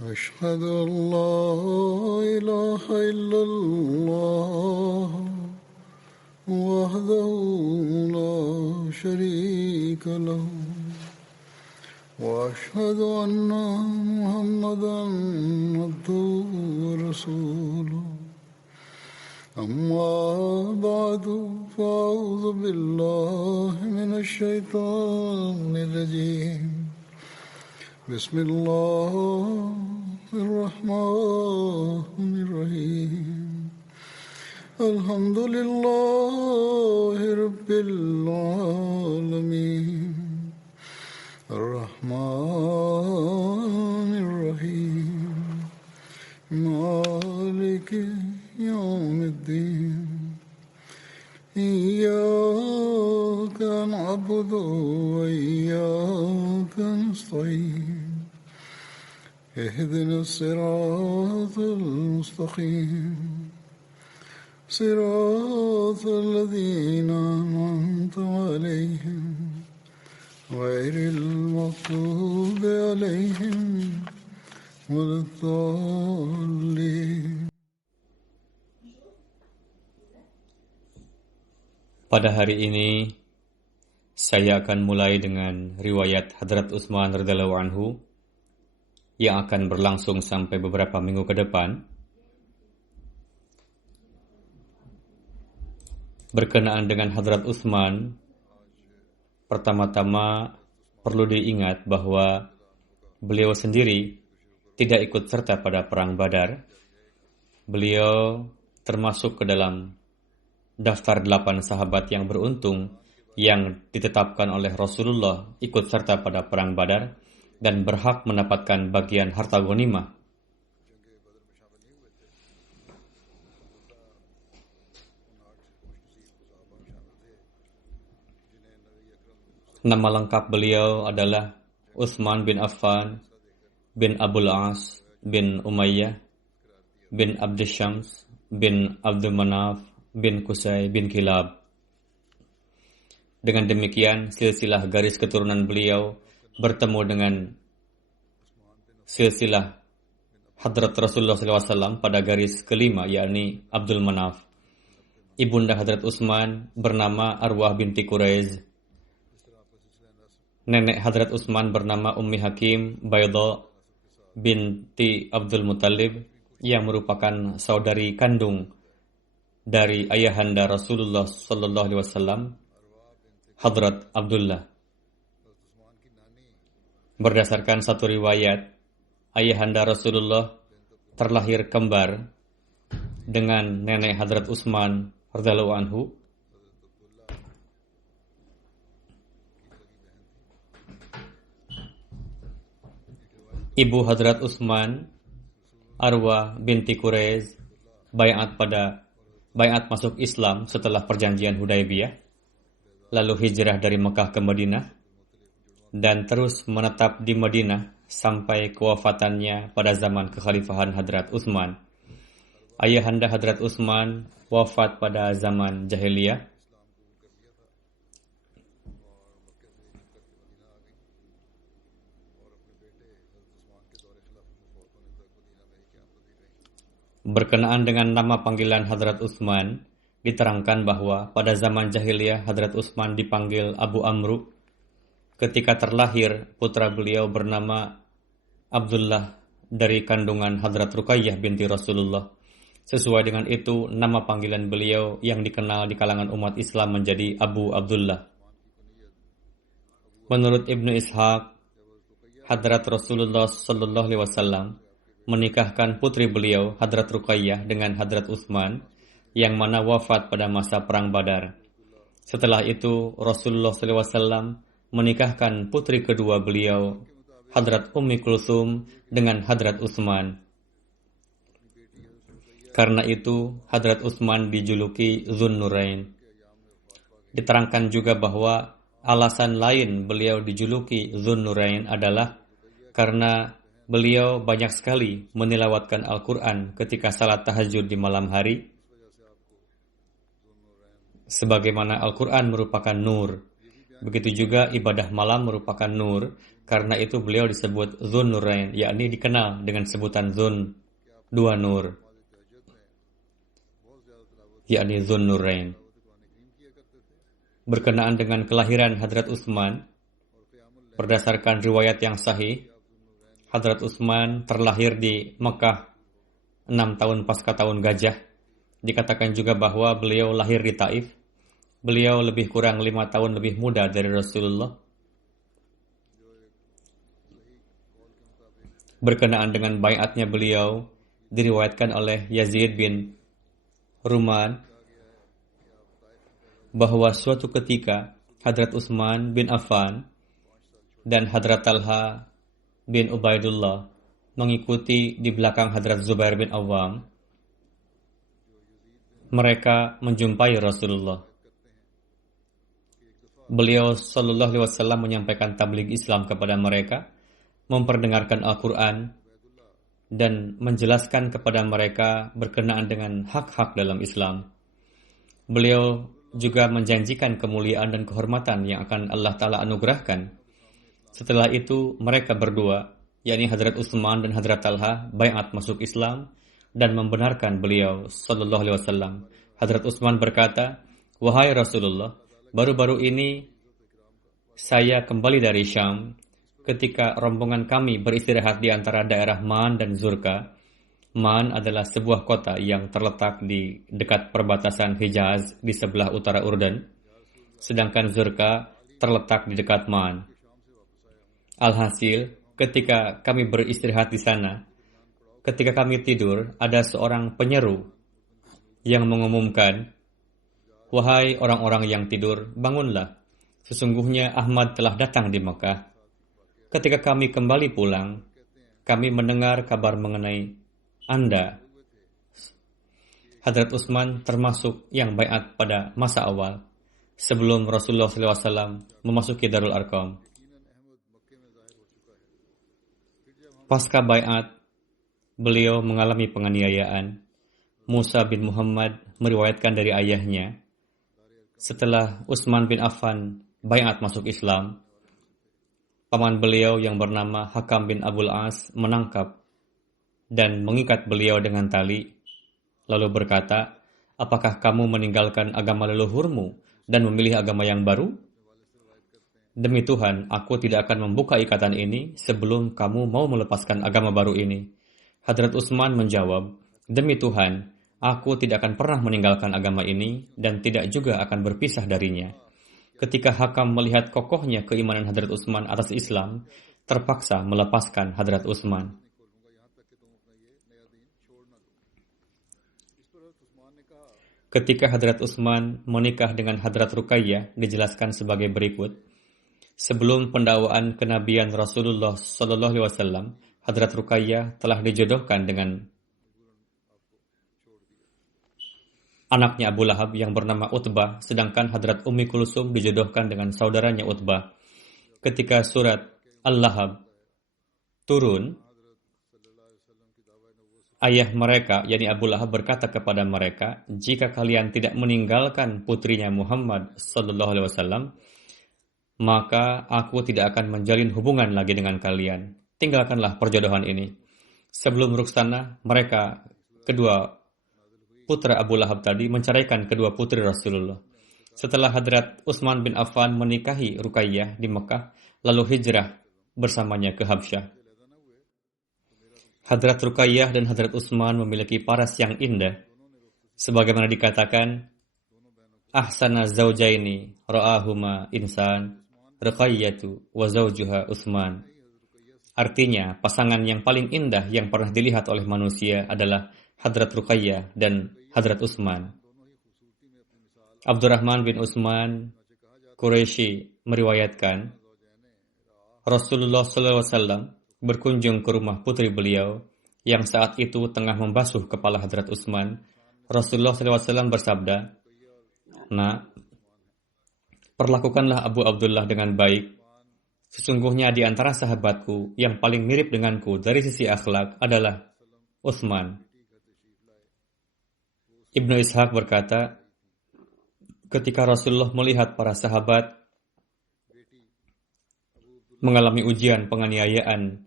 أشهد أن لا إله إلا الله وحده لا شريك له وأشهد أن محمدا عبده ورسوله أما بعد فأعوذ بالله من الشيطان الرجيم بسم الله الرحمن الرحيم الحمد لله رب العالمين الرحمن الرحيم مالك يوم الدين إياك نعبد وإياك نستعين اهدنا الصراط المستقيم صراط الذين أنعمت عليهم غير المغضوب عليهم ولا الضالين. Pada hari ini, saya akan mulai dengan riwayat Hadrat Utsman radhiyallahu anhu yang akan berlangsung sampai beberapa minggu ke depan. Berkenaan dengan Hadrat Utsman, pertama-tama perlu diingat bahwa beliau sendiri tidak ikut serta pada Perang Badar. Beliau termasuk ke dalam daftar 8 sahabat yang beruntung yang ditetapkan oleh Rasulullah ikut serta pada Perang Badar dan berhak mendapatkan bagian harta ghanimah. Nama lengkap beliau adalah Utsman bin Affan bin Abul As bin Umayyah bin Abd Syams bin Abdul Manaf bin Qusay bin Kilab. Dengan demikian, silsilah garis keturunan beliau bertemu dengan silsilah Hadrat Rasulullah SAW pada garis kelima, yakni Abdul Manaf. Ibunda Hadrat Utsman bernama Arwah binti Quraiz. Nenek Hadrat Utsman bernama Ummi Hakim Bayda binti Abdul Muttalib yang merupakan saudari kandung dari ayahanda Rasulullah SAW, Hadrat Abdullah. Berdasarkan satu riwayat, ayahanda Rasulullah terlahir kembar dengan nenek Hadrat Utsman radhiyallahu anhu. Ibu Hadrat Utsman, Arwah binti Quraiz, bayat masuk Islam setelah perjanjian Hudaybiyah, lalu hijrah dari Mekah ke Madinah, dan terus menetap di Madinah sampai kewafatannya pada zaman kekhalifahan Hadrat Utsman. Ayahanda Hadrat Utsman wafat pada zaman jahiliyah. Berkenaan dengan nama panggilan Hadrat Utsman, diterangkan bahwa pada zaman jahiliyah Hadrat Utsman dipanggil Abu Amru. Ketika terlahir, putra beliau bernama Abdullah dari kandungan Hadrat Ruqayyah binti Rasulullah. Sesuai dengan itu, nama panggilan beliau yang dikenal di kalangan umat Islam menjadi Abu Abdullah. Menurut Ibnu Ishaq, Hadrat Rasulullah SAW menikahkan putri beliau, Hadrat Ruqayyah, dengan Hadrat Utsman, yang mana wafat pada masa Perang Badar. Setelah itu, Rasulullah SAW menikahkan putri kedua beliau, Hadrat Ummi Kulsum, dengan Hadrat Utsman. Karena itu, Hadrat Utsman dijuluki Zunnurain. Diterangkan juga bahwa alasan lain beliau dijuluki Zunnurain adalah karena beliau banyak sekali menilawatkan Al-Quran ketika salat tahajud di malam hari. Sebagaimana Al-Quran merupakan nur, Begitu juga ibadah malam merupakan nur, karena itu beliau disebut Dzun Nurain, yakni dikenal dengan sebutan Dzun, dua nur, yakni Dzun Nurain. Berkenaan dengan kelahiran Hadrat Utsman, berdasarkan riwayat yang sahih, Hadrat Utsman terlahir di Mekah 6 tahun pasca tahun gajah. Dikatakan juga bahwa beliau lahir di Taif. Beliau lebih kurang 5 tahun lebih muda dari Rasulullah. Berkenaan dengan baiatnya beliau, diriwayatkan oleh Yazid bin Ruman bahwa suatu ketika Hadrat Utsman bin Affan dan Hadrat Talha bin Ubaidullah mengikuti di belakang Hadrat Zubair bin Awam. Mereka menjumpai Rasulullah. Beliau Shallallahu Alaihi Wasallam menyampaikan tabligh Islam kepada mereka, memperdengarkan Al-Quran, dan menjelaskan kepada mereka berkenaan dengan hak-hak dalam Islam. Beliau juga menjanjikan kemuliaan dan kehormatan yang akan Allah Ta'ala anugerahkan. Setelah itu, mereka berdua, yakni Hadrat Utsman dan Hadrat Talha, baiat masuk Islam dan membenarkan beliau Sallallahu Alaihi Wasallam. Hadrat Utsman berkata, "Wahai Rasulullah, baru-baru ini saya kembali dari Syam ketika rombongan kami beristirahat di antara daerah Man dan Zurqa. Man adalah sebuah kota yang terletak di dekat perbatasan Hijaz di sebelah utara Urdan, sedangkan Zurqa terletak di dekat Man. Alhasil, ketika kami beristirahat di sana, ketika kami tidur, ada seorang penyeru yang mengumumkan, 'Wahai orang-orang yang tidur, bangunlah. Sesungguhnya Ahmad telah datang di Mekah.' Ketika kami kembali pulang, kami mendengar kabar mengenai Anda." Hadrat Utsman termasuk yang baiat pada masa awal, sebelum Rasulullah SAW memasuki Darul Arqam. Pasca baiat, beliau mengalami penganiayaan. Musa bin Muhammad meriwayatkan dari ayahnya, setelah Utsman bin Affan baiat masuk Islam, paman beliau yang bernama Hakam bin Abul As menangkap dan mengikat beliau dengan tali, lalu berkata, "Apakah kamu meninggalkan agama leluhurmu dan memilih agama yang baru? Demi Tuhan, aku tidak akan membuka ikatan ini sebelum kamu mau melepaskan agama baru ini." Hadrat Utsman menjawab, "Demi Tuhan, aku tidak akan pernah meninggalkan agama ini dan tidak juga akan berpisah darinya." Ketika Hakam melihat kokohnya keimanan Hadrat Utsman atas Islam, terpaksa melepaskan Hadrat Utsman. Ketika Hadrat Utsman menikah dengan Hadrat Ruqayyah, dijelaskan sebagai berikut. Sebelum pendakwaan kenabian Rasulullah Sallallahu Alaihi Wasallam, Hadrat Ruqayyah telah dijodohkan dengan anaknya Abu Lahab yang bernama Utbah, sedangkan Hadrat Ummi Kulsum dijodohkan dengan saudaranya Utbah. Ketika surat Al-Lahab turun, ayah mereka, yakni Abu Lahab, berkata kepada mereka, "Jika kalian tidak meninggalkan putrinya Muhammad Sallallahu Alaihi Wasallam, maka aku tidak akan menjalin hubungan lagi dengan kalian. Tinggalkanlah perjodohan ini." Sebelum ruksana, mereka, kedua putra Abu Lahab tadi, menceraikan kedua putri Rasulullah. Setelah Hadrat Utsman bin Affan menikahi Ruqayyah di Mekah, lalu hijrah bersamanya ke Habsyah. Hadrat Ruqayyah dan Hadrat Utsman memiliki paras yang indah. Sebagaimana dikatakan, "Ahsana zaujaini ra'ahuma insan, Ruqayyatu wa zaujuha Utsman." Artinya, pasangan yang paling indah yang pernah dilihat oleh manusia adalah Hadrat Ruqayyah dan Hadrat Utsman. Abdurrahman bin Utsman Quraisy meriwayatkan, Rasulullah SAW berkunjung ke rumah putri beliau yang saat itu tengah membasuh kepala Hadrat Utsman. Rasulullah SAW bersabda, "Nak, perlakukanlah Abu Abdullah dengan baik. Sesungguhnya di antara sahabatku yang paling mirip denganku dari sisi akhlak adalah Utsman." Ibnu Ishaq berkata, ketika Rasulullah melihat para sahabat mengalami ujian penganiayaan,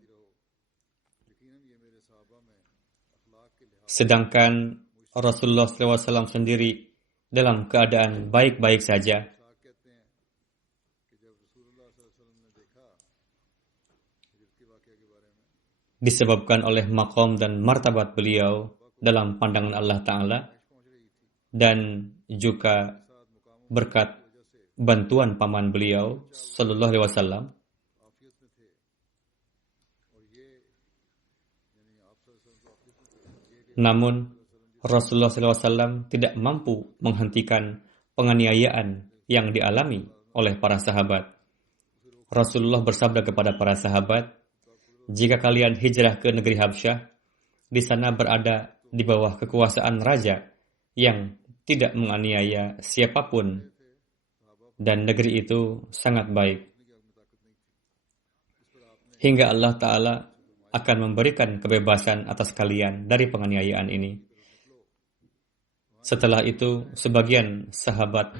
sedangkan Rasulullah SAW sendiri dalam keadaan baik-baik saja. Disebabkan oleh maqam dan martabat beliau dalam pandangan Allah Ta'ala dan juga berkat bantuan paman beliau Sallallahu Alaihi Wasallam. Namun Rasulullah SAW tidak mampu menghentikan penganiayaan yang dialami oleh para sahabat. Rasulullah bersabda kepada para sahabat, jika kalian hijrah ke negeri Habsyah, di sana berada di bawah kekuasaan raja yang tidak menganiaya siapapun, dan negeri itu sangat baik. Hingga Allah Ta'ala akan memberikan kebebasan atas kalian dari penganiayaan ini. Setelah itu, sebagian sahabat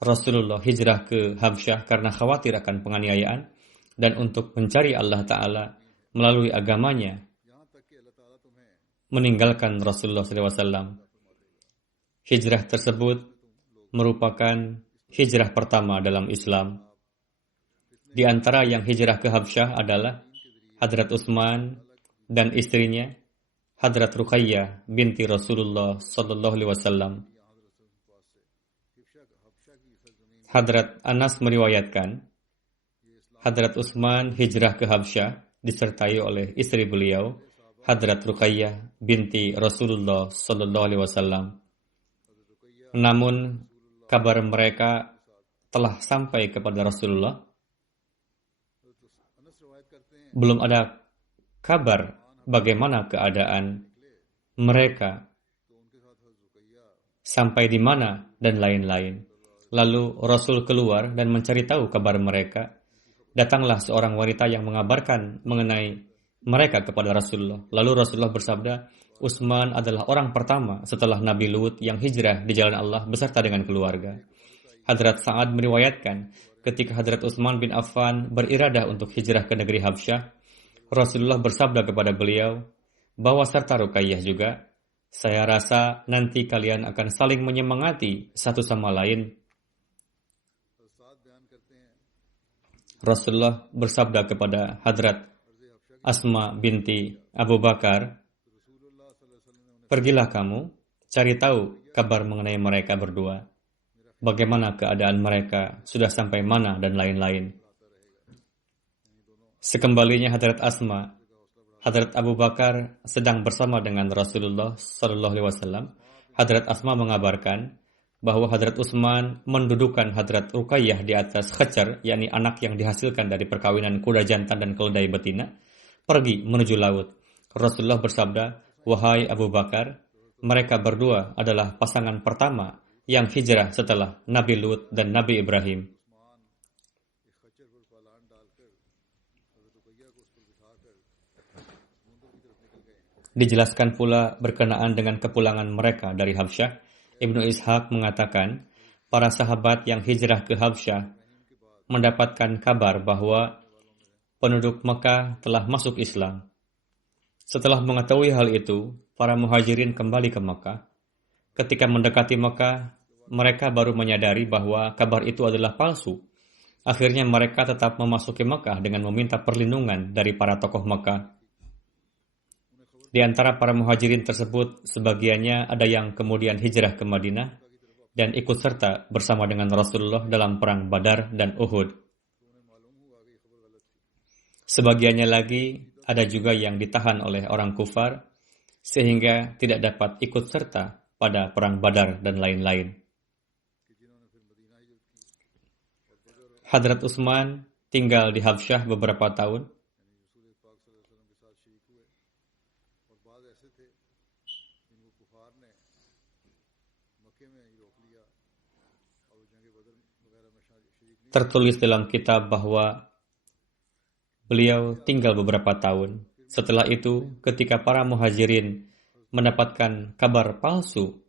Rasulullah hijrah ke Habsyah karena khawatir akan penganiayaan dan untuk mencari Allah Ta'ala melalui agamanya, meninggalkan Rasulullah SAW. Hijrah tersebut merupakan hijrah pertama dalam Islam. Di antara yang hijrah ke Habsyah adalah Hadrat Utsman dan istrinya Hadrat Ruqayyah binti Rasulullah Sallallahu Alaihi Wasallam. Hadrat Anas meriwayatkan, Hadrat Utsman hijrah ke Habsyah disertai oleh istri beliau, Hadrat Ruqayyah binti Rasulullah Sallallahu Alaihi Wasallam. Namun kabar mereka telah sampai kepada Rasulullah. Belum ada kabar bagaimana keadaan mereka, sampai di mana, dan lain-lain. Lalu Rasul keluar dan mencari tahu kabar mereka. Datanglah seorang wanita yang mengabarkan mengenai mereka kepada Rasulullah. Lalu Rasulullah bersabda, Utsman adalah orang pertama setelah Nabi Lut yang hijrah di jalan Allah beserta dengan keluarga. Hadrat Sa'ad meriwayatkan, ketika Hadrat Utsman bin Affan beriradah untuk hijrah ke negeri Habsyah, Rasulullah bersabda kepada beliau, bawa serta Ruqayyah juga, saya rasa nanti kalian akan saling menyemangati satu sama lain. Rasulullah bersabda kepada Hadrat Asma binti Abu Bakar, pergilah kamu, cari tahu kabar mengenai mereka berdua. Bagaimana keadaan mereka, sudah sampai mana, dan lain-lain. Sekembalinya Hadrat Asma, Hadrat Abu Bakar sedang bersama dengan Rasulullah Sallallahu Alaihi Wasallam. Hadrat Asma mengabarkan bahwa Hadrat Utsman mendudukkan Hadrat Ruqayyah di atas khajar, yakni anak yang dihasilkan dari perkawinan kuda jantan dan keledai betina, pergi menuju laut. Rasulullah bersabda, wahai Abu Bakar, mereka berdua adalah pasangan pertama yang hijrah setelah Nabi Lut dan Nabi Ibrahim. Dijelaskan pula berkenaan dengan kepulangan mereka dari Habsyah, Ibnu Ishaq mengatakan, para sahabat yang hijrah ke Habsyah mendapatkan kabar bahwa penduduk Mekah telah masuk Islam. Setelah mengetahui hal itu, para muhajirin kembali ke Mekah. Ketika mendekati Mekah, mereka baru menyadari bahwa kabar itu adalah palsu. Akhirnya mereka tetap memasuki Mekah dengan meminta perlindungan dari para tokoh Mekah. Di antara para muhajirin tersebut, sebagiannya ada yang kemudian hijrah ke Madinah dan ikut serta bersama dengan Rasulullah dalam perang Badar dan Uhud. Sebagiannya lagi ada juga yang ditahan oleh orang kufar sehingga tidak dapat ikut serta pada perang Badar dan lain-lain. Hadrat Utsman tinggal di Habsyah beberapa tahun. Tertulis dalam kitab bahwa beliau tinggal beberapa tahun. Setelah itu, ketika para muhajirin mendapatkan kabar palsu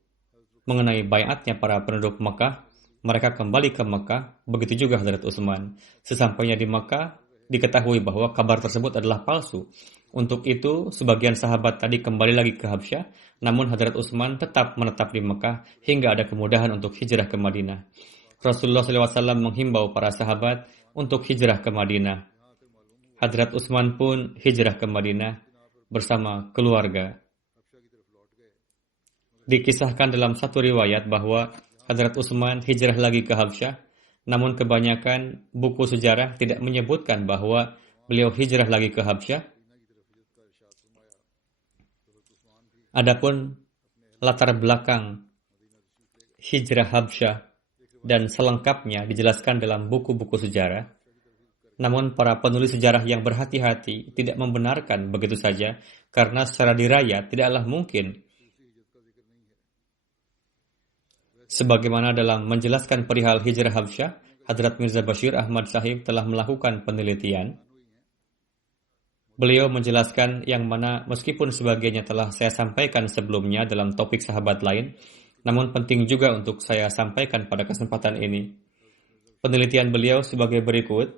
mengenai baiatnya para penduduk Mekah, mereka kembali ke Mekah, begitu juga Hadrat Utsman. Sesampainya di Mekah, diketahui bahwa kabar tersebut adalah palsu. Untuk itu, sebagian sahabat tadi kembali lagi ke Habsyah, namun Hadrat Utsman tetap menetap di Mekah hingga ada kemudahan untuk hijrah ke Madinah. Rasulullah SAW menghimbau para sahabat untuk hijrah ke Madinah. Hadrat Utsman pun hijrah ke Madinah bersama keluarga. Dikisahkan dalam satu riwayat bahwa Hadrat Utsman hijrah lagi ke Habsyah, namun kebanyakan buku sejarah tidak menyebutkan bahwa beliau hijrah lagi ke Habsyah. Adapun latar belakang hijrah Habsyah dan selengkapnya dijelaskan dalam buku-buku sejarah. Namun para penulis sejarah yang berhati-hati tidak membenarkan begitu saja karena secara diraya tidaklah mungkin. Sebagaimana dalam menjelaskan perihal hijrah Habsyah, Hadrat Mirza Bashir Ahmad Sahib telah melakukan penelitian. Beliau menjelaskan yang mana meskipun sebagiannya telah saya sampaikan sebelumnya dalam topik sahabat lain, namun penting juga untuk saya sampaikan pada kesempatan ini. Penelitian beliau sebagai berikut.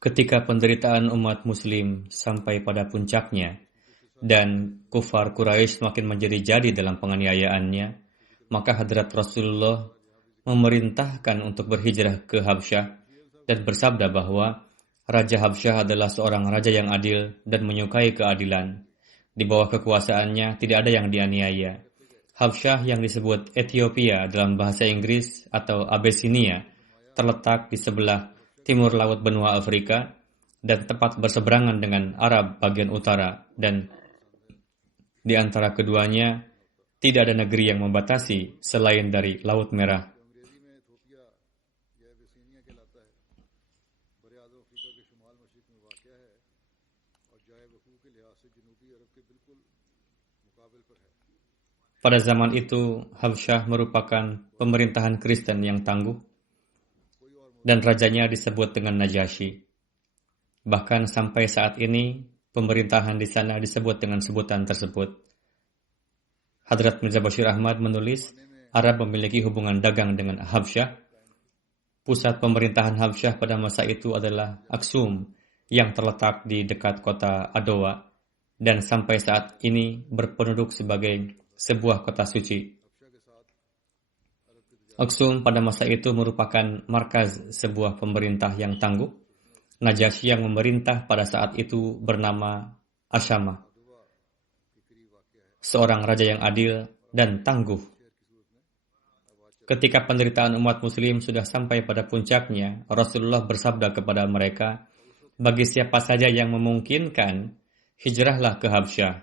Ketika penderitaan umat muslim sampai pada puncaknya, dan kufar Quraisy semakin menjadi-jadi dalam penganiayaannya, maka Hadrat Rasulullah memerintahkan untuk berhijrah ke Habsyah dan bersabda bahwa Raja Habsyah adalah seorang raja yang adil dan menyukai keadilan. Di bawah kekuasaannya tidak ada yang dianiaya. Habsyah yang disebut Ethiopia dalam bahasa Inggris atau Abyssinia terletak di sebelah timur laut benua Afrika dan tepat berseberangan dengan Arab bagian utara, dan di antara keduanya, tidak ada negeri yang membatasi selain dari Laut Merah. Pada zaman itu, Habsyah merupakan pemerintahan Kristen yang tangguh, dan rajanya disebut dengan Najasyi. Bahkan sampai saat ini, pemerintahan di sana disebut dengan sebutan tersebut. Hadrat Mirza Bashir Ahmad menulis, Arab memiliki hubungan dagang dengan Habsyah. Pusat pemerintahan Habsyah pada masa itu adalah Aksum, yang terletak di dekat kota Adowa, dan sampai saat ini berpenduduk sebagai sebuah kota suci. Aksum pada masa itu merupakan markaz sebuah pemerintah yang tangguh. Najasyi yang memerintah pada saat itu bernama Ashama, seorang raja yang adil dan tangguh. Ketika penderitaan umat muslim sudah sampai pada puncaknya, Rasulullah bersabda kepada mereka, bagi siapa saja yang memungkinkan, hijrahlah ke Habsyah.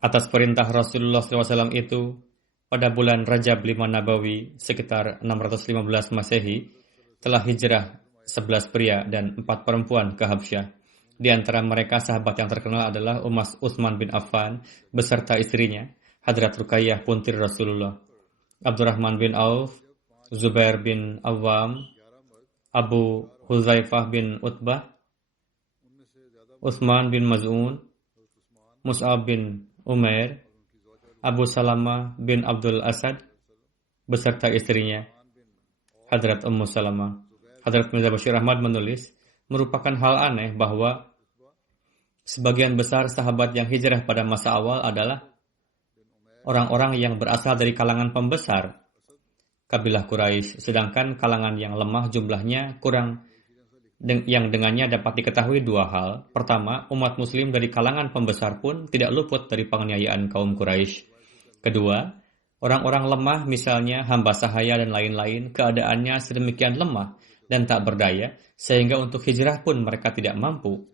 Atas perintah Rasulullah SAW itu, pada bulan Rajab 5 Nabawi, sekitar 615 Masehi, telah hijrah 11 pria dan 4 perempuan ke Habsyah. Di antara mereka sahabat yang terkenal adalah Utsman bin Affan beserta istrinya, Hadrat Ruqayyah puntir Rasulullah, Abdurrahman bin Auf, Zubair bin Awam, Abu Huzaifah bin Utbah, Utsman bin Maz'un, Mus'ab bin Umair, Abu Salamah bin Abdul Asad beserta istrinya, Hadrat Ummu Salamah. Hadrat Mirza Bashir Ahmad menulis, merupakan hal aneh bahwa sebagian besar sahabat yang hijrah pada masa awal adalah orang-orang yang berasal dari kalangan pembesar kabilah Quraisy, sedangkan kalangan yang lemah jumlahnya kurang, yang dengannya dapat diketahui dua hal. Pertama, umat muslim dari kalangan pembesar pun tidak luput dari penganiayaan kaum Quraisy. Kedua, orang-orang lemah misalnya hamba sahaya dan lain-lain keadaannya sedemikian lemah dan tak berdaya sehingga untuk hijrah pun mereka tidak mampu.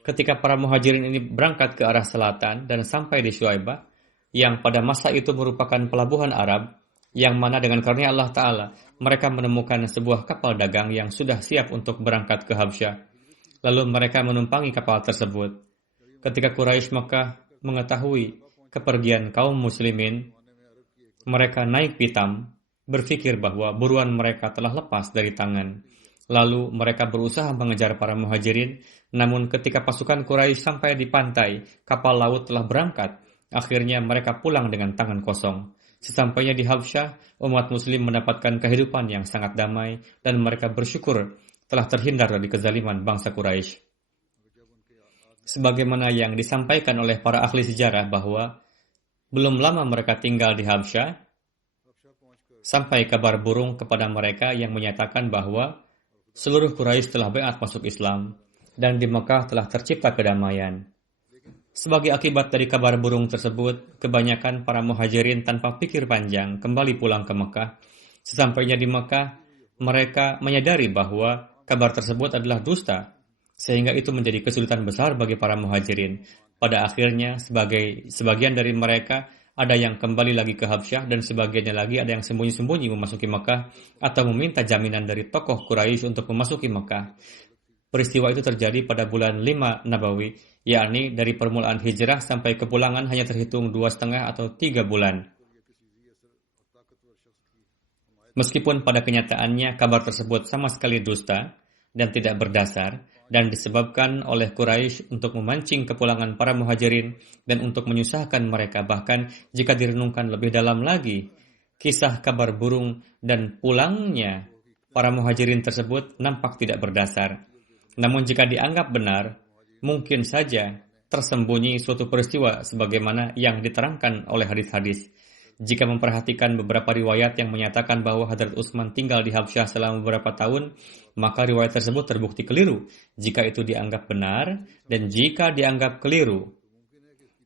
Ketika para muhajirin ini berangkat ke arah selatan dan sampai di Syuaibah, yang pada masa itu merupakan pelabuhan Arab, yang mana dengan karunia Allah Ta'ala mereka menemukan sebuah kapal dagang yang sudah siap untuk berangkat ke Habsyah. Lalu mereka menumpangi kapal tersebut. Ketika Quraisy Makkah mengetahui kepergian kaum muslimin, mereka naik pitam, berpikir bahwa buruan mereka telah lepas dari tangan. Lalu mereka berusaha mengejar para muhajirin, namun ketika pasukan Quraisy sampai di pantai, kapal laut telah berangkat. Akhirnya mereka pulang dengan tangan kosong. Sesampainya di Habsyah, umat muslim mendapatkan kehidupan yang sangat damai dan mereka bersyukur telah terhindar dari kezaliman bangsa Quraisy. Sebagaimana yang disampaikan oleh para ahli sejarah bahwa belum lama mereka tinggal di Habsyah, sampai kabar burung kepada mereka yang menyatakan bahwa seluruh Quraisy telah baiat masuk Islam dan di Mekah telah tercipta kedamaian. Sebagai akibat dari kabar burung tersebut, kebanyakan para muhajirin tanpa pikir panjang kembali pulang ke Mekah. Sesampainya di Mekah, mereka menyadari bahwa kabar tersebut adalah dusta, sehingga itu menjadi kesulitan besar bagi para muhajirin. Pada akhirnya, sebagian dari mereka ada yang kembali lagi ke Habsyah dan sebagiannya lagi ada yang sembunyi-sembunyi memasuki Mekah atau meminta jaminan dari tokoh Quraisy untuk memasuki Mekah. Peristiwa itu terjadi pada bulan 5 Nabawi, yakni dari permulaan hijrah sampai kepulangan hanya terhitung 2,5 atau 3 bulan. Meskipun pada kenyataannya kabar tersebut sama sekali dusta dan tidak berdasar dan disebabkan oleh Quraisy untuk memancing kepulangan para muhajirin dan untuk menyusahkan mereka, bahkan jika direnungkan lebih dalam lagi, kisah kabar burung dan pulangnya para muhajirin tersebut nampak tidak berdasar. Namun jika dianggap benar, mungkin saja tersembunyi suatu peristiwa sebagaimana yang diterangkan oleh hadis-hadis. Jika memperhatikan beberapa riwayat yang menyatakan bahwa Hadrat Utsman tinggal di Habsyah selama beberapa tahun, maka riwayat tersebut terbukti keliru. Jika itu dianggap benar, dan jika dianggap keliru,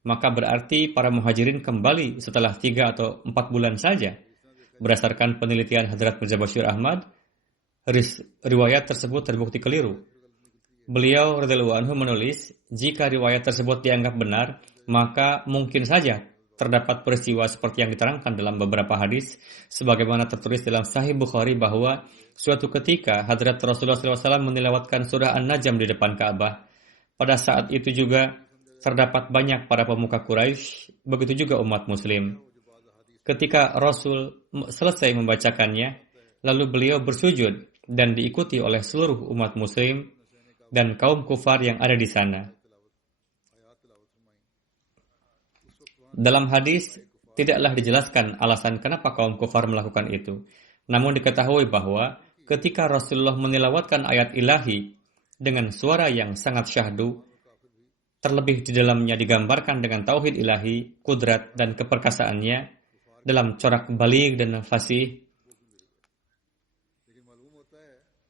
maka berarti para muhajirin kembali setelah 3 atau 4 bulan saja. Berdasarkan penelitian Hadrat Mirza Bashir Ahmad, riwayat tersebut terbukti keliru. Beliau radhiyallahu anhu menulis, jika riwayat tersebut dianggap benar, maka mungkin saja terdapat peristiwa seperti yang diterangkan dalam beberapa hadis, sebagaimana tertulis dalam Sahih Bukhari bahwa suatu ketika Hadrat Rasulullah SAW menilawatkan surah An-Najm di depan Ka'bah. Pada saat itu juga terdapat banyak para pemuka Quraisy, begitu juga umat Muslim. Ketika Rasul selesai membacakannya, lalu beliau bersujud dan diikuti oleh seluruh umat Muslim dan kaum kufar yang ada di sana. Dalam hadis, tidaklah dijelaskan alasan kenapa kaum kufar melakukan itu. Namun diketahui bahwa ketika Rasulullah menilawatkan ayat ilahi dengan suara yang sangat syahdu, terlebih di dalamnya digambarkan dengan tauhid ilahi, kudrat dan keperkasaannya dalam corak baligh dan fasih,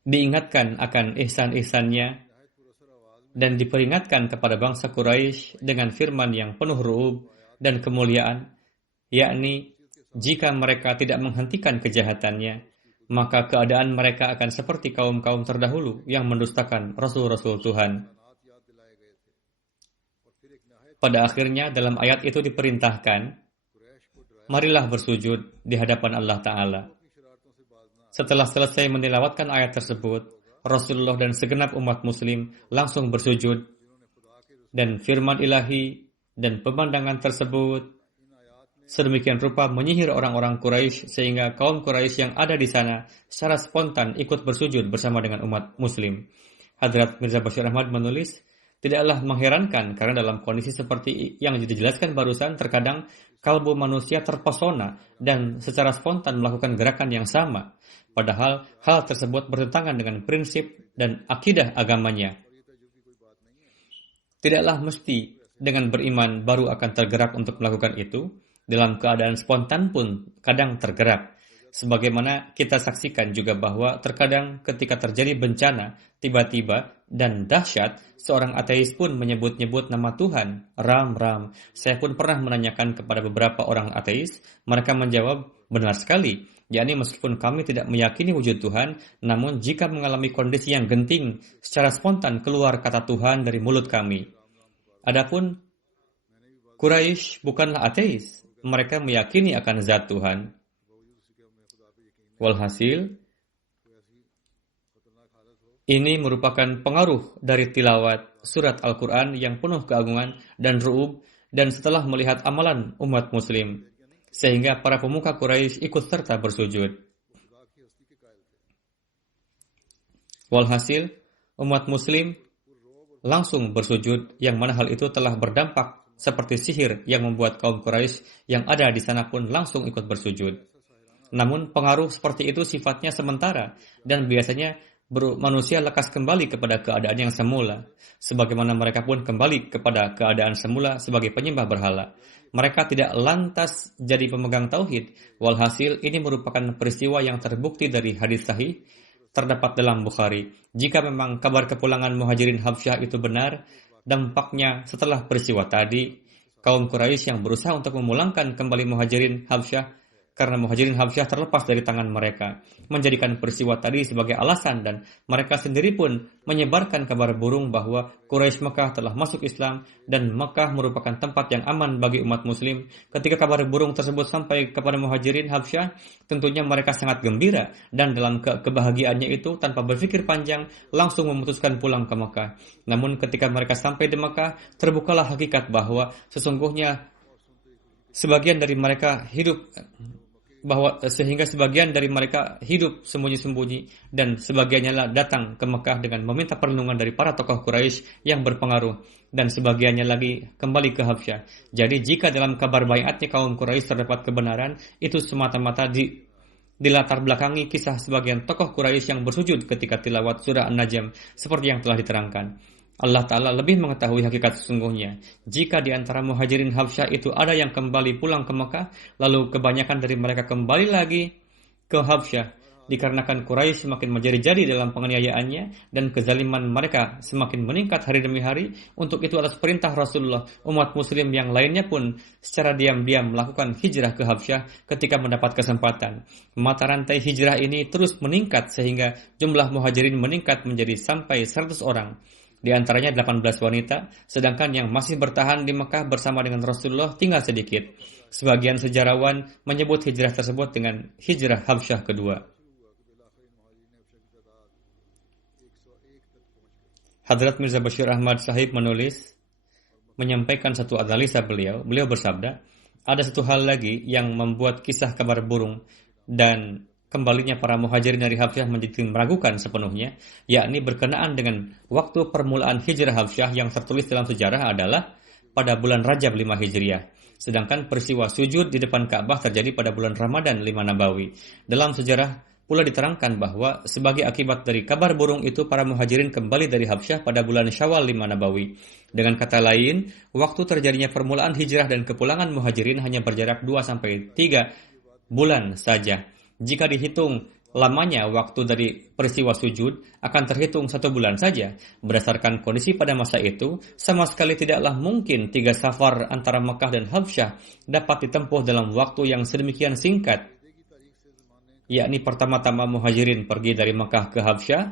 diingatkan akan ihsan-ihsannya dan diperingatkan kepada bangsa Quraisy dengan firman yang penuh ru'ub dan kemuliaan, yakni jika mereka tidak menghentikan kejahatannya, maka keadaan mereka akan seperti kaum-kaum terdahulu yang mendustakan Rasul-Rasul Tuhan. Pada akhirnya dalam ayat itu diperintahkan, marilah bersujud di hadapan Allah Ta'ala. Setelah selesai menilawatkan ayat tersebut, Rasulullah dan segenap umat muslim langsung bersujud, dan firman ilahi dan pemandangan tersebut sedemikian rupa menyihir orang-orang Quraisy sehingga kaum Quraisy yang ada di sana secara spontan ikut bersujud bersama dengan umat muslim. Hadrat Mirza Bashir Ahmad menulis, tidaklah mengherankan karena dalam kondisi seperti yang dijelaskan barusan, terkadang kalbu manusia terpesona dan secara spontan melakukan gerakan yang sama. Padahal hal tersebut bertentangan dengan prinsip dan akidah agamanya. Tidaklah mesti dengan beriman baru akan tergerak untuk melakukan itu. Dalam keadaan spontan pun kadang tergerak. Sebagaimana kita saksikan juga bahwa terkadang ketika terjadi bencana, tiba-tiba dan dahsyat, seorang ateis pun menyebut-nyebut nama Tuhan, Ram. Saya pun pernah menanyakan kepada beberapa orang ateis, mereka menjawab, benar sekali, yakni meskipun kami tidak meyakini wujud Tuhan, namun jika mengalami kondisi yang genting, secara spontan keluar kata Tuhan dari mulut kami. Adapun Quraisy bukanlah ateis, mereka meyakini akan zat Tuhan. Walhasil, ini merupakan pengaruh dari tilawat surat Al-Quran yang penuh keagungan dan ru'ub, dan setelah melihat amalan umat muslim, sehingga para pemuka Quraisy ikut serta bersujud. Walhasil, umat muslim langsung bersujud, yang mana hal itu telah berdampak seperti sihir yang membuat kaum Quraisy yang ada di sana pun langsung ikut bersujud. Namun pengaruh seperti itu sifatnya sementara dan biasanya manusia lekas kembali kepada keadaan yang semula, sebagaimana mereka pun kembali kepada keadaan semula sebagai penyembah berhala. Mereka tidak lantas jadi pemegang tauhid. Walhasil ini merupakan peristiwa yang terbukti dari hadis sahih terdapat dalam Bukhari. Jika memang kabar kepulangan Muhajirin Habsyah itu benar, dampaknya setelah peristiwa tadi, kaum Quraisy yang berusaha untuk memulangkan kembali Muhajirin Habsyah karena Muhajirin Habsyah terlepas dari tangan mereka, menjadikan peristiwa tadi sebagai alasan dan mereka sendiri pun menyebarkan kabar burung bahwa Quraisy Mekah telah masuk Islam dan Mekah merupakan tempat yang aman bagi umat muslim. Ketika kabar burung tersebut sampai kepada Muhajirin Habsyah, tentunya mereka sangat gembira dan dalam kebahagiaannya itu tanpa berpikir panjang langsung memutuskan pulang ke Mekah. Namun ketika mereka sampai di Mekah, terbukalah hakikat bahwa sesungguhnya sebagian dari mereka hidup sembunyi-sembunyi dan sebagiannya lah datang ke Mekah dengan meminta perlindungan dari para tokoh Quraisy yang berpengaruh dan sebagiannya lagi kembali ke Habsyah. Jadi jika dalam kabar baiatnya kaum Quraisy terdapat kebenaran, itu semata-mata dilatar belakangi kisah sebagian tokoh Quraisy yang bersujud ketika tilawat surah An-Najm seperti yang telah diterangkan. Allah Ta'ala lebih mengetahui hakikat sesungguhnya. Jika di antara Muhajirin Habsyah itu ada yang kembali pulang ke Mekah, lalu kebanyakan dari mereka kembali lagi ke Habsyah, dikarenakan Quraisy semakin menjadi-jadi dalam penganiayaannya dan kezaliman mereka semakin meningkat hari demi hari. Untuk itu atas perintah Rasulullah, umat muslim yang lainnya pun secara diam-diam melakukan hijrah ke Habsyah ketika mendapat kesempatan. Mata rantai hijrah ini terus meningkat sehingga jumlah Muhajirin meningkat menjadi sampai 100 orang. Di antaranya 18 wanita, sedangkan yang masih bertahan di Mekah bersama dengan Rasulullah tinggal sedikit. Sebagian sejarawan menyebut hijrah tersebut dengan hijrah Habsyah kedua. Hadrat Mirza Bashir Ahmad Sahib menyampaikan satu analisa beliau. Beliau bersabda, ada satu hal lagi yang membuat kisah kabar burung dan kembalinya para Muhajirin dari Habsyah menjadi meragukan sepenuhnya, yakni berkenaan dengan waktu permulaan hijrah Habsyah yang tertulis dalam sejarah adalah pada bulan Rajab 5 Hijriah. Sedangkan peristiwa sujud di depan Ka'bah terjadi pada bulan Ramadan 5 Nabawi. Dalam sejarah pula diterangkan bahwa sebagai akibat dari kabar burung itu para Muhajirin kembali dari Habsyah pada bulan Syawal 5 Nabawi. Dengan kata lain, waktu terjadinya permulaan hijrah dan kepulangan Muhajirin hanya berjarak 2-3 bulan saja. Jika dihitung lamanya waktu dari peristiwa sujud akan terhitung 1 bulan saja. Berdasarkan kondisi pada masa itu, sama sekali tidaklah mungkin 3 safar antara Mekah dan Habsyah dapat ditempuh dalam waktu yang sedemikian singkat. Yakni pertama-tama Muhajirin pergi dari Mekah ke Habsyah.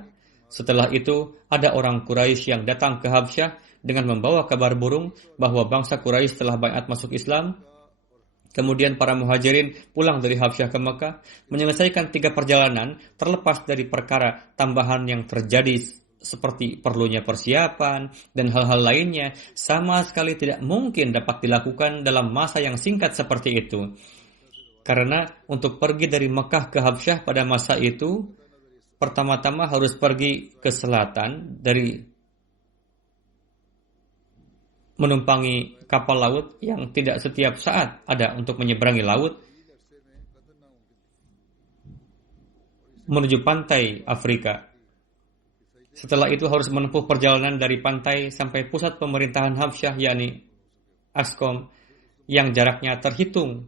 Setelah itu ada orang Quraisy yang datang ke Habsyah dengan membawa kabar burung bahwa bangsa Quraisy telah baiat masuk Islam. Kemudian para Muhajirin pulang dari Habsyah ke Mekah, menyelesaikan 3 perjalanan terlepas dari perkara tambahan yang terjadi seperti perlunya persiapan dan hal-hal lainnya sama sekali tidak mungkin dapat dilakukan dalam masa yang singkat seperti itu. Karena untuk pergi dari Mekah ke Habsyah pada masa itu, pertama-tama harus pergi ke selatan dari menumpangi kapal laut yang tidak setiap saat ada untuk menyeberangi laut menuju pantai Afrika. Setelah itu harus menempuh perjalanan dari pantai sampai pusat pemerintahan Habsyah yakni Askom yang jaraknya terhitung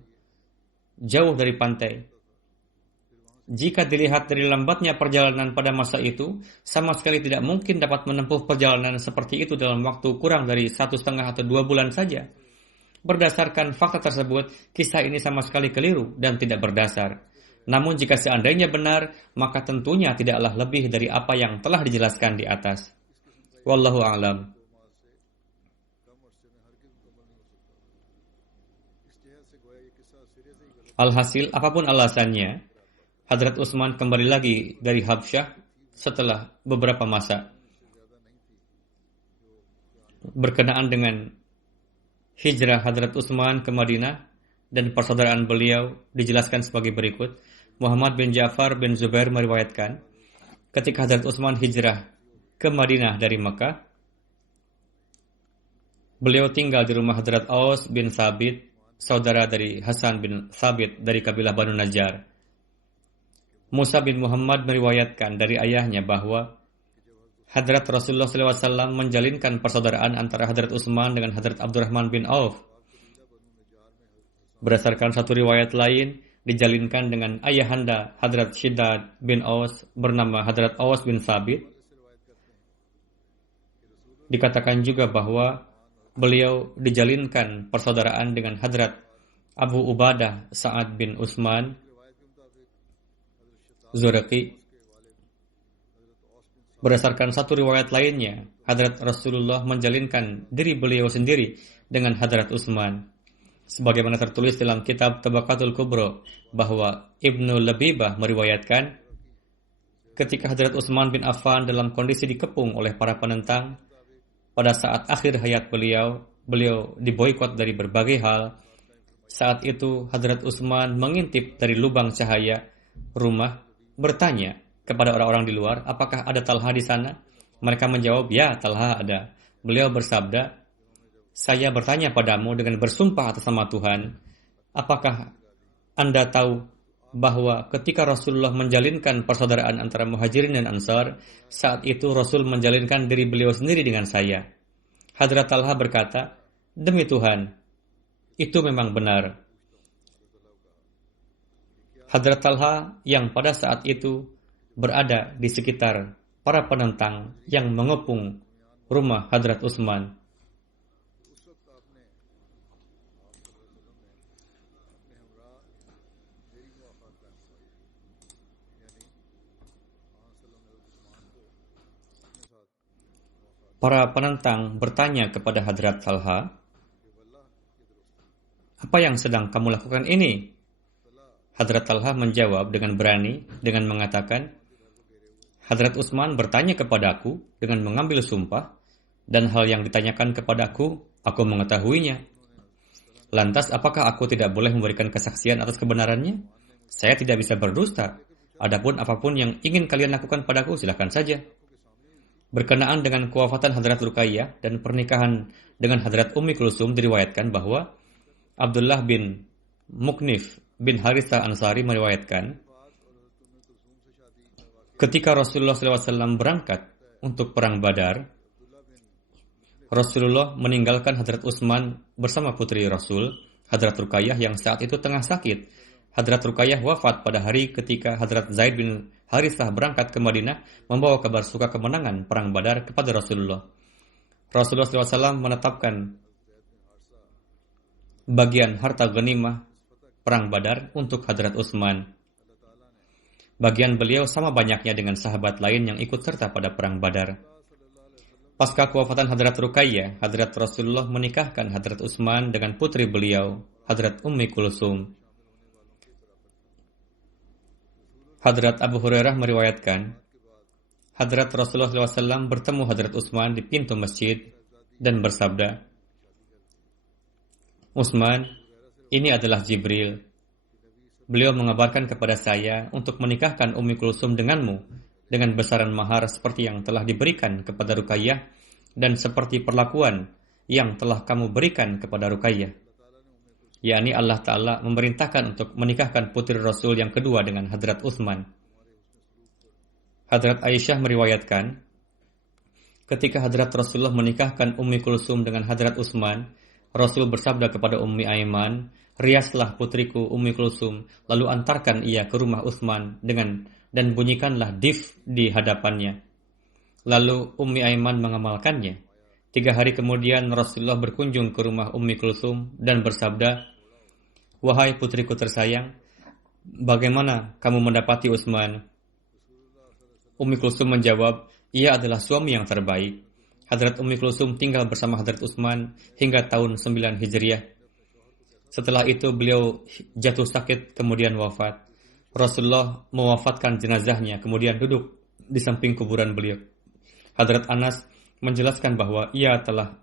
jauh dari pantai. Jika dilihat dari lambatnya perjalanan pada masa itu, sama sekali tidak mungkin dapat menempuh perjalanan seperti itu dalam waktu kurang dari 1,5 atau 2 bulan saja. Berdasarkan fakta tersebut, kisah ini sama sekali keliru dan tidak berdasar. Namun jika seandainya benar, maka tentunya tidaklah lebih dari apa yang telah dijelaskan di atas. Wallahu a'lam. Alhasil, apapun alasannya, Hadrat Utsman kembali lagi dari Habsyah setelah beberapa masa. Berkenaan dengan hijrah Hadrat Utsman ke Madinah dan persaudaraan beliau dijelaskan sebagai berikut. Muhammad bin Ja'far bin Zubair meriwayatkan, ketika Hadrat Utsman hijrah ke Madinah dari Mekah, Beliau tinggal di rumah Hadrat Aus bin Sabit, saudara dari Hasan bin Sabit dari kabilah Banu Najjar. Musa bin Muhammad meriwayatkan dari ayahnya bahwa Hadrat Rasulullah SAW menjalinkan persaudaraan antara Hadrat Utsman dengan Hadrat Abdurrahman bin Auf. Berdasarkan satu riwayat lain, dijalinkan dengan ayahanda Hadrat Shiddad bin Aus bernama Hadrat Aus bin Sabit. Dikatakan juga bahwa beliau dijalinkan persaudaraan dengan Hadrat Abu Ubadah Sa'ad bin Utsman Zuraqi. Berdasarkan satu riwayat lainnya, Hadrat Rasulullah menjalinkan diri beliau sendiri dengan Hadrat Utsman. Sebagaimana tertulis dalam kitab Tabaqatul Kubra bahwa Ibnu Labibah meriwayatkan ketika Hadrat Utsman bin Affan dalam kondisi dikepung oleh para penentang, pada saat akhir hayat beliau diboikot dari berbagai hal. Saat itu Hadrat Utsman mengintip dari lubang cahaya rumah, bertanya kepada orang-orang di luar, apakah ada Talha di sana? Mereka menjawab, ya, Talha ada. Beliau bersabda, saya bertanya padamu dengan bersumpah atas nama Tuhan, apakah Anda tahu bahwa ketika Rasulullah menjalinkan persaudaraan antara Muhajirin dan Ansar, saat itu Rasul menjalinkan diri beliau sendiri dengan saya. Hadrat Talha berkata, demi Tuhan, itu memang benar. Hadrat Talha yang pada saat itu berada di sekitar para penentang yang mengepung rumah Hadrat Utsman. Para penentang bertanya kepada Hadrat Talha, apa yang sedang kamu lakukan ini? Hadrat Talha menjawab dengan berani dengan mengatakan, Hadrat Utsman bertanya kepadaku dengan mengambil sumpah, dan hal yang ditanyakan kepadaku, aku mengetahuinya. Lantas apakah aku tidak boleh memberikan kesaksian atas kebenarannya? Saya tidak bisa berdusta. Adapun apapun yang ingin kalian lakukan padaku, silakan saja. Berkenaan dengan kewafatan Hadrat Ruqayyah dan pernikahan dengan Hadrat Ummi Kulsum diriwayatkan bahwa Abdullah bin Muknif bin Harithah Ansari meriwayatkan, ketika Rasulullah SAW berangkat untuk perang Badar, Rasulullah meninggalkan Hadrat Utsman bersama putri Rasul, Hadrat Ruqayyah yang saat itu tengah sakit. Hadrat Ruqayyah wafat pada hari ketika Hadrat Zaid bin Harithah berangkat ke Madinah membawa kabar suka kemenangan perang Badar kepada Rasulullah. Rasulullah SAW menetapkan bagian harta ghanimah perang Badar untuk Hadrat Utsman. Bagian beliau sama banyaknya dengan sahabat lain yang ikut serta pada perang Badar. Pasca kewafatan Hadrat Ruqayyah, Hadrat Rasulullah menikahkan Hadrat Utsman dengan putri beliau, Hadrat Ummi Kulsum. Hadrat Abu Hurairah meriwayatkan, Hadrat Rasulullah SAW bertemu Hadrat Utsman di pintu masjid dan bersabda, Utsman, ini adalah Jibril. Beliau mengabarkan kepada saya untuk menikahkan Ummi Kulsum denganmu dengan besaran mahar seperti yang telah diberikan kepada Ruqayyah dan seperti perlakuan yang telah kamu berikan kepada Ruqayyah. Yakni Allah Ta'ala memerintahkan untuk menikahkan putri Rasul yang kedua dengan Hadrat Utsman. Hadrat Aisyah meriwayatkan, ketika Hadrat Rasulullah menikahkan Ummi Kulsum dengan Hadrat Utsman, Rasul bersabda kepada Ummi Aiman, riaslah putriku Ummi Kulsum, lalu antarkan ia ke rumah Utsman dan bunyikanlah dif di hadapannya. Lalu Ummi Aiman mengamalkannya. 3 hari kemudian Rasulullah berkunjung ke rumah Ummi Kulsum dan bersabda, wahai putriku tersayang, bagaimana kamu mendapati Utsman? Ummi Kulsum menjawab, ia adalah suami yang terbaik. Hadrat Ummi Kulsum tinggal bersama Hadrat Utsman hingga tahun 9 Hijriah. Setelah itu beliau jatuh sakit kemudian wafat. Rasulullah mewafatkan jenazahnya kemudian duduk di samping kuburan beliau. Hadrat Anas menjelaskan bahwa ia telah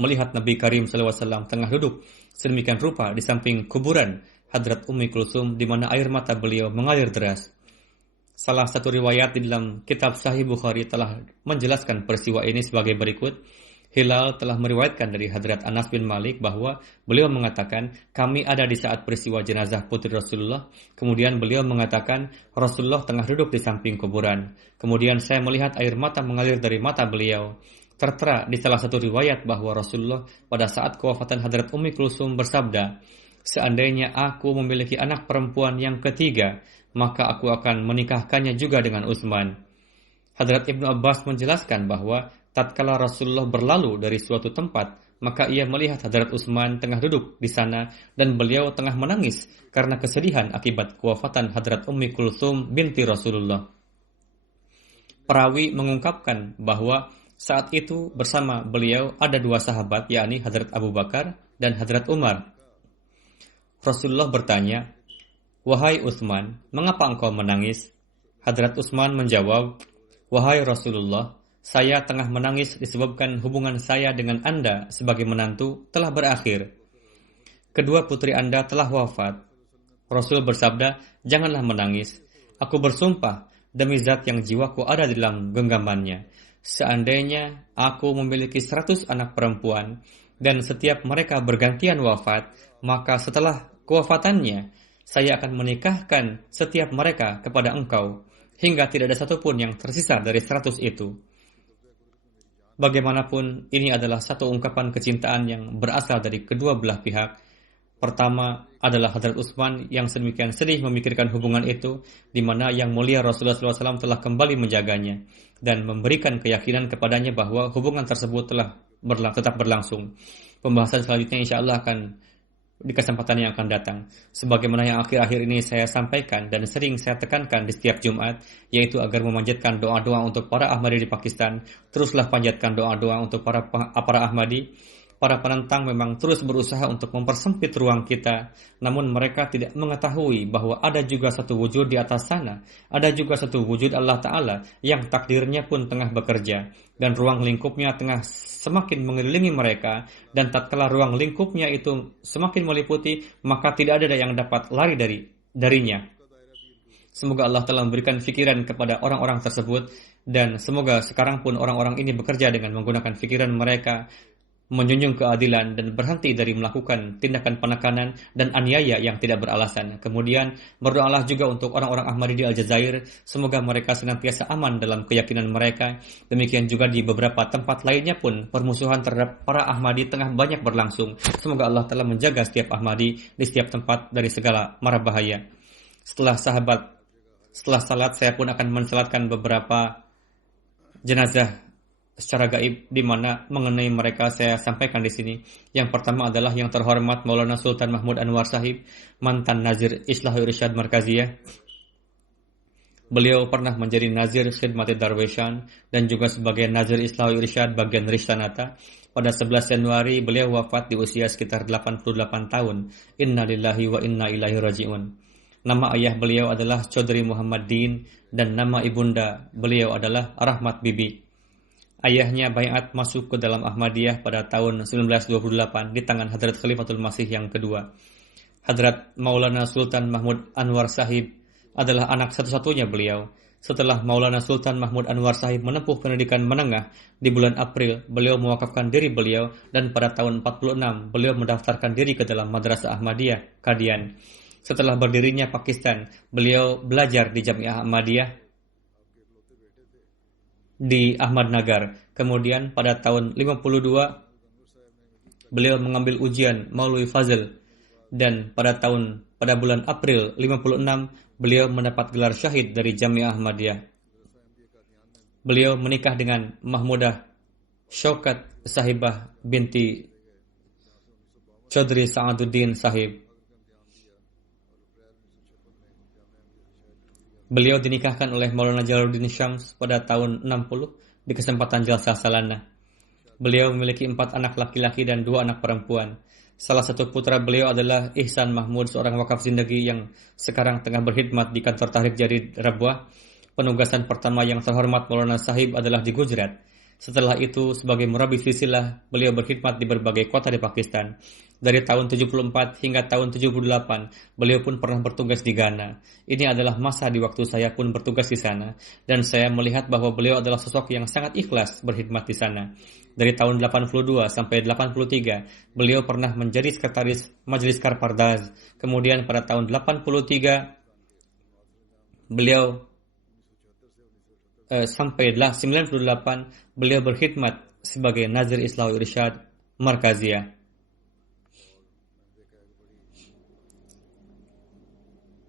melihat Nabi Karim SAW tengah duduk sedemikian rupa di samping kuburan Hadrat Ummi Kulsum di mana air mata beliau mengalir deras. Salah satu riwayat di dalam kitab Sahih Bukhari telah menjelaskan peristiwa ini sebagai berikut. Hilal telah meriwayatkan dari Hadrat Anas bin Malik bahwa beliau mengatakan, kami ada di saat peristiwa jenazah putri Rasulullah. Kemudian beliau mengatakan, Rasulullah tengah duduk di samping kuburan. Kemudian saya melihat air mata mengalir dari mata beliau. Tertera di salah satu riwayat bahwa Rasulullah pada saat kewafatan Hadrat Ummi Kulsum bersabda, seandainya aku memiliki anak perempuan yang ketiga, maka aku akan menikahkannya juga dengan Utsman. Hadrat Ibnu Abbas menjelaskan bahwa tatkala Rasulullah berlalu dari suatu tempat, maka ia melihat Hadrat Utsman tengah duduk di sana dan beliau tengah menangis karena kesedihan akibat kewafatan Hadrat Ummi Kulsum binti Rasulullah. Perawi mengungkapkan bahwa saat itu bersama beliau ada dua sahabat, yakni Hadrat Abu Bakar dan Hadrat Umar. Rasulullah bertanya, wahai Utsman, mengapa engkau menangis? Hadrat Utsman menjawab, wahai Rasulullah, saya tengah menangis disebabkan hubungan saya dengan Anda sebagai menantu telah berakhir. Kedua putri Anda telah wafat. Rasul bersabda, janganlah menangis. Aku bersumpah demi zat yang jiwaku ada di dalam genggamannya. Seandainya aku memiliki 100 anak perempuan dan setiap mereka bergantian wafat, maka setelah kewafatannya, saya akan menikahkan setiap mereka kepada engkau, hingga tidak ada satupun yang tersisa dari 100 itu. Bagaimanapun, ini adalah satu ungkapan kecintaan yang berasal dari kedua belah pihak. Pertama adalah Hadrat Utsman yang sedemikian sedih memikirkan hubungan itu, di mana Yang Mulia Rasulullah SAW telah kembali menjaganya dan memberikan keyakinan kepadanya bahwa hubungan tersebut telah tetap berlangsung. Pembahasan selanjutnya insya Allah akan di kesempatan yang akan datang. Sebagaimana yang akhir-akhir ini saya sampaikan dan sering saya tekankan di setiap Jumat, yaitu agar memanjatkan doa-doa untuk para Ahmadi di Pakistan. Teruslah panjatkan doa-doa untuk para Ahmadi. Para penentang memang terus berusaha untuk mempersempit ruang kita, namun mereka tidak mengetahui bahwa ada juga satu wujud di atas sana, ada juga satu wujud Allah Ta'ala yang takdirnya pun tengah bekerja, dan ruang lingkupnya tengah semakin mengelilingi mereka, dan tatkala ruang lingkupnya itu semakin meliputi, maka tidak ada yang dapat lari darinya. Semoga Allah telah memberikan fikiran kepada orang-orang tersebut, dan semoga sekarang pun orang-orang ini bekerja dengan menggunakan fikiran mereka, menjunjung keadilan dan berhenti dari melakukan tindakan penekanan dan aniaya yang tidak beralasan. Kemudian berdoalah juga untuk orang-orang Ahmadi di Aljazair, semoga mereka senantiasa aman dalam keyakinan mereka. Demikian juga di beberapa tempat lainnya pun permusuhan terhadap para Ahmadi tengah banyak berlangsung. Semoga Allah telah menjaga setiap Ahmadi di setiap tempat dari segala mara bahaya. Setelah salat saya pun akan mensalatkan beberapa jenazah secara gaib, di mana mengenai mereka saya sampaikan di sini. Yang pertama adalah yang terhormat Maulana Sultan Mahmud Anwar Sahib, mantan Nazir Islahul Irsyad Markaziyah. Beliau pernah menjadi Nazir Khidmat Darwishan dan juga sebagai Nazir Islahul Irsyad bagian Rishtanata. Pada 11 Januari beliau wafat di usia sekitar 88 tahun. Inna lillahi wa inna ilaihi raji'un. Nama ayah beliau adalah Chaudhry Muhammad Din dan nama ibunda beliau adalah Rahmat Bibi. Ayahnya baiat masuk ke dalam Ahmadiyah pada tahun 1928 di tangan Hadrat Khalifatul Masih yang kedua. Hadrat Maulana Sultan Mahmud Anwar Sahib adalah anak satu-satunya beliau. Setelah Maulana Sultan Mahmud Anwar Sahib menempuh pendidikan menengah, di bulan April beliau mewakafkan diri beliau dan pada tahun 46 beliau mendaftarkan diri ke dalam Madrasah Ahmadiyah, Qadian. Setelah berdirinya Pakistan, beliau belajar di Jamiah Ahmadiyah di Ahmadnagar. Kemudian pada tahun 52 beliau mengambil ujian Maulwi Fazl dan pada bulan April 56 beliau mendapat gelar syahid dari Jamiah Ahmadiyah. Beliau menikah dengan Mahmudah Syaukat Sahibah binti Chaudhry Sa'aduddin Sahib. Beliau dinikahkan oleh Maulana Jalaluddin Syams pada tahun 60 di kesempatan Jalsah Salanah. Beliau memiliki 4 anak laki-laki dan 2 anak perempuan. Salah satu putra beliau adalah Ihsan Mahmud, seorang wakaf zindagi yang sekarang tengah berkhidmat di kantor Tahrik Jadid Rabwah. Penugasan pertama yang terhormat Maulana Sahib adalah di Gujarat. Setelah itu, sebagai murabi silsilah, beliau berkhidmat di berbagai kota di Pakistan. Dari tahun 74 hingga tahun 78, beliau pun pernah bertugas di Ghana. Ini adalah masa di waktu saya pun bertugas di sana, dan saya melihat bahwa beliau adalah sosok yang sangat ikhlas berkhidmat di sana. Dari tahun 82 sampai 83, beliau pernah menjadi sekretaris Majelis Karpardaz. Kemudian pada tahun 83, beliau sampai 98, beliau berkhidmat sebagai Nazir Islahul Irsyad Markaziyah.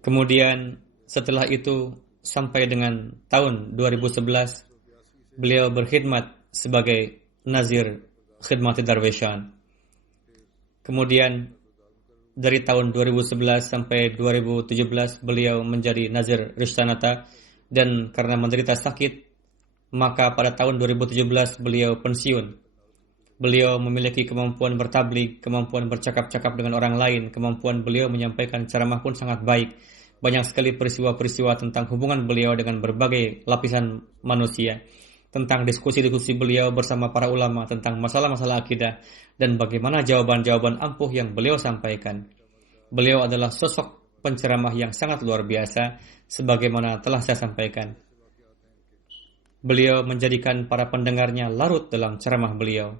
Kemudian setelah itu sampai dengan tahun 2011, beliau berkhidmat sebagai Nazir Khidmat Darwishan. Kemudian dari tahun 2011 sampai 2017, beliau menjadi Nazir Rishtanata, dan karena menderita sakit, maka pada tahun 2017 beliau pensiun. Beliau memiliki kemampuan bertabligh, kemampuan bercakap-cakap dengan orang lain, kemampuan beliau menyampaikan ceramah pun sangat baik. Banyak sekali peristiwa-peristiwa tentang hubungan beliau dengan berbagai lapisan manusia, tentang diskusi-diskusi beliau bersama para ulama tentang masalah-masalah akidah, dan bagaimana jawaban-jawaban ampuh yang beliau sampaikan. Beliau adalah sosok penceramah yang sangat luar biasa, sebagaimana telah saya sampaikan. Beliau menjadikan para pendengarnya larut dalam ceramah beliau.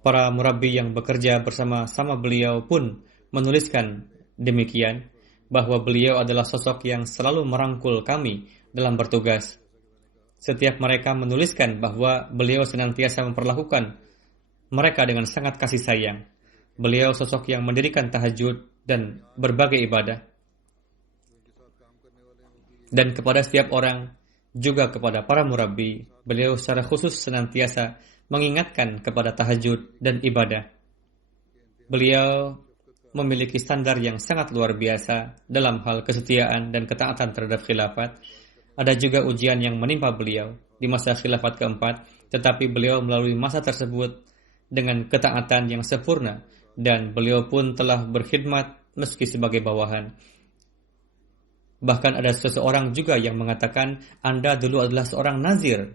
Para murabbi yang bekerja bersama-sama beliau pun menuliskan demikian, bahwa beliau adalah sosok yang selalu merangkul kami dalam bertugas. Setiap mereka menuliskan bahwa beliau senantiasa memperlakukan mereka dengan sangat kasih sayang. Beliau sosok yang mendirikan tahajud dan berbagai ibadah. Dan kepada setiap orang, juga kepada para murabbi, beliau secara khusus senantiasa mengingatkan kepada tahajud dan ibadah. Beliau memiliki standar yang sangat luar biasa dalam hal kesetiaan dan ketaatan terhadap khilafat. Ada juga ujian yang menimpa beliau di masa khilafat keempat, tetapi beliau melalui masa tersebut dengan ketaatan yang sempurna, dan beliau pun telah berkhidmat meski sebagai bawahan. Bahkan ada seseorang juga yang mengatakan, Anda dulu adalah seorang nazir,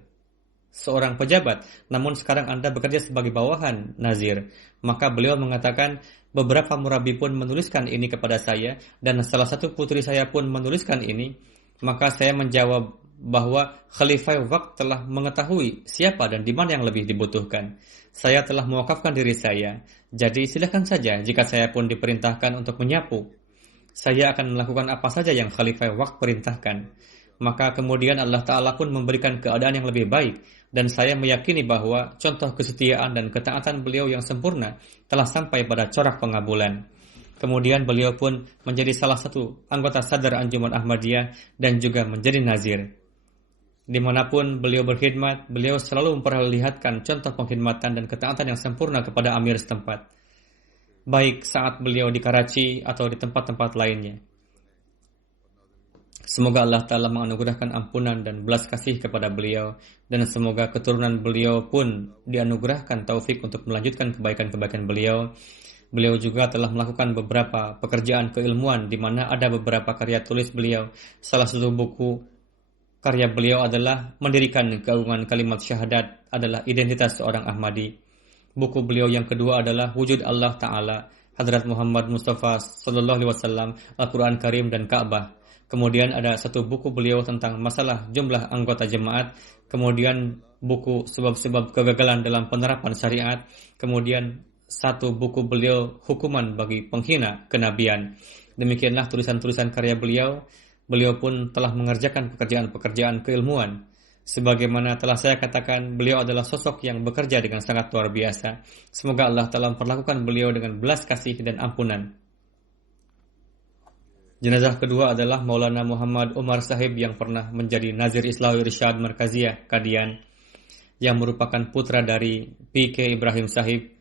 seorang pejabat, namun sekarang Anda bekerja sebagai bawahan nazir. Maka beliau mengatakan, beberapa murabbi pun menuliskan ini kepada saya, dan salah satu putri saya pun menuliskan ini. Maka saya menjawab bahwa Khalifah Waqt telah mengetahui siapa dan di mana yang lebih dibutuhkan. Saya telah mewakafkan diri saya, jadi silakan saja jika saya pun diperintahkan untuk menyapu. Saya akan melakukan apa saja yang Khalifah Waqt perintahkan. Maka kemudian Allah Ta'ala pun memberikan keadaan yang lebih baik, dan saya meyakini bahwa contoh kesetiaan dan ketaatan beliau yang sempurna telah sampai pada corak pengabulan. Kemudian beliau pun menjadi salah satu anggota Sadar Anjuman Ahmadiyah dan juga menjadi nazir. Dimanapun beliau berkhidmat, beliau selalu memperlihatkan contoh pengkhidmatan dan ketaatan yang sempurna kepada amir setempat, baik saat beliau di Karachi atau di tempat-tempat lainnya. Semoga Allah Ta'ala menganugerahkan ampunan dan belas kasih kepada beliau, dan semoga keturunan beliau pun dianugerahkan taufik untuk melanjutkan kebaikan-kebaikan beliau. Beliau juga telah melakukan beberapa pekerjaan keilmuan di mana ada beberapa karya tulis beliau. Salah satu buku karya beliau adalah Mendirikan Keagungan Kalimat Syahadat adalah Identitas Seorang Ahmadi. Buku beliau yang kedua adalah Wujud Allah Ta'ala, Hadrat Muhammad Mustafa Sallallahu Alaihi Wasallam, Al-Quran Karim dan Ka'bah. Kemudian ada satu buku beliau tentang masalah jumlah anggota jemaat. Kemudian buku sebab-sebab kegagalan dalam penerapan syariat. Kemudian satu buku beliau Hukuman bagi Penghina Kenabian. Demikianlah tulisan-tulisan karya beliau. Beliau pun telah mengerjakan pekerjaan-pekerjaan keilmuan. Sebagaimana telah saya katakan, beliau adalah sosok yang bekerja dengan sangat luar biasa. Semoga Allah telah memperlakukan beliau dengan belas kasih dan ampunan. Jenazah kedua adalah Maulana Muhammad Umar Sahib yang pernah menjadi Nazir Islahul Irsyad Markaziyah Kadian, yang merupakan putra dari P.K. Ibrahim Sahib.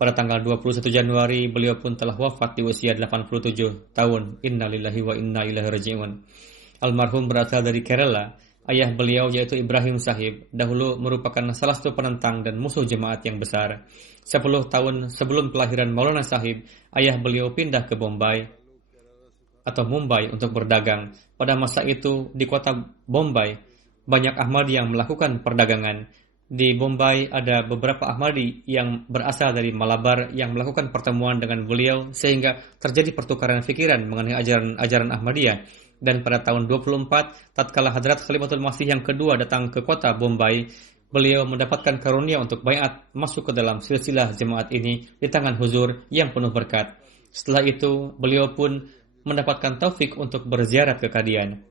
Pada tanggal 21 Januari, beliau pun telah wafat di usia 87 tahun. Inna lillahi wa inna ilaihi raji'un. Almarhum berasal dari Kerala. Ayah beliau yaitu Ibrahim Sahib dahulu merupakan salah satu penentang dan musuh jemaat yang besar. 10 tahun sebelum kelahiran Maulana Sahib, ayah beliau pindah ke Bombay atau Mumbai untuk berdagang. Pada masa itu di kota Bombay banyak Ahmadi yang melakukan perdagangan. Di Bombay ada beberapa Ahmadi yang berasal dari Malabar yang melakukan pertemuan dengan beliau sehingga terjadi pertukaran pikiran mengenai ajaran Ahmadiyah. Dan pada tahun 24, tatkala Hadrat Khalifatul Masih yang kedua datang ke kota Bombay, beliau mendapatkan karunia untuk baiat masuk ke dalam silsilah jemaat ini di tangan huzur yang penuh berkat. Setelah itu, beliau pun mendapatkan taufik untuk berziarah ke Qadian.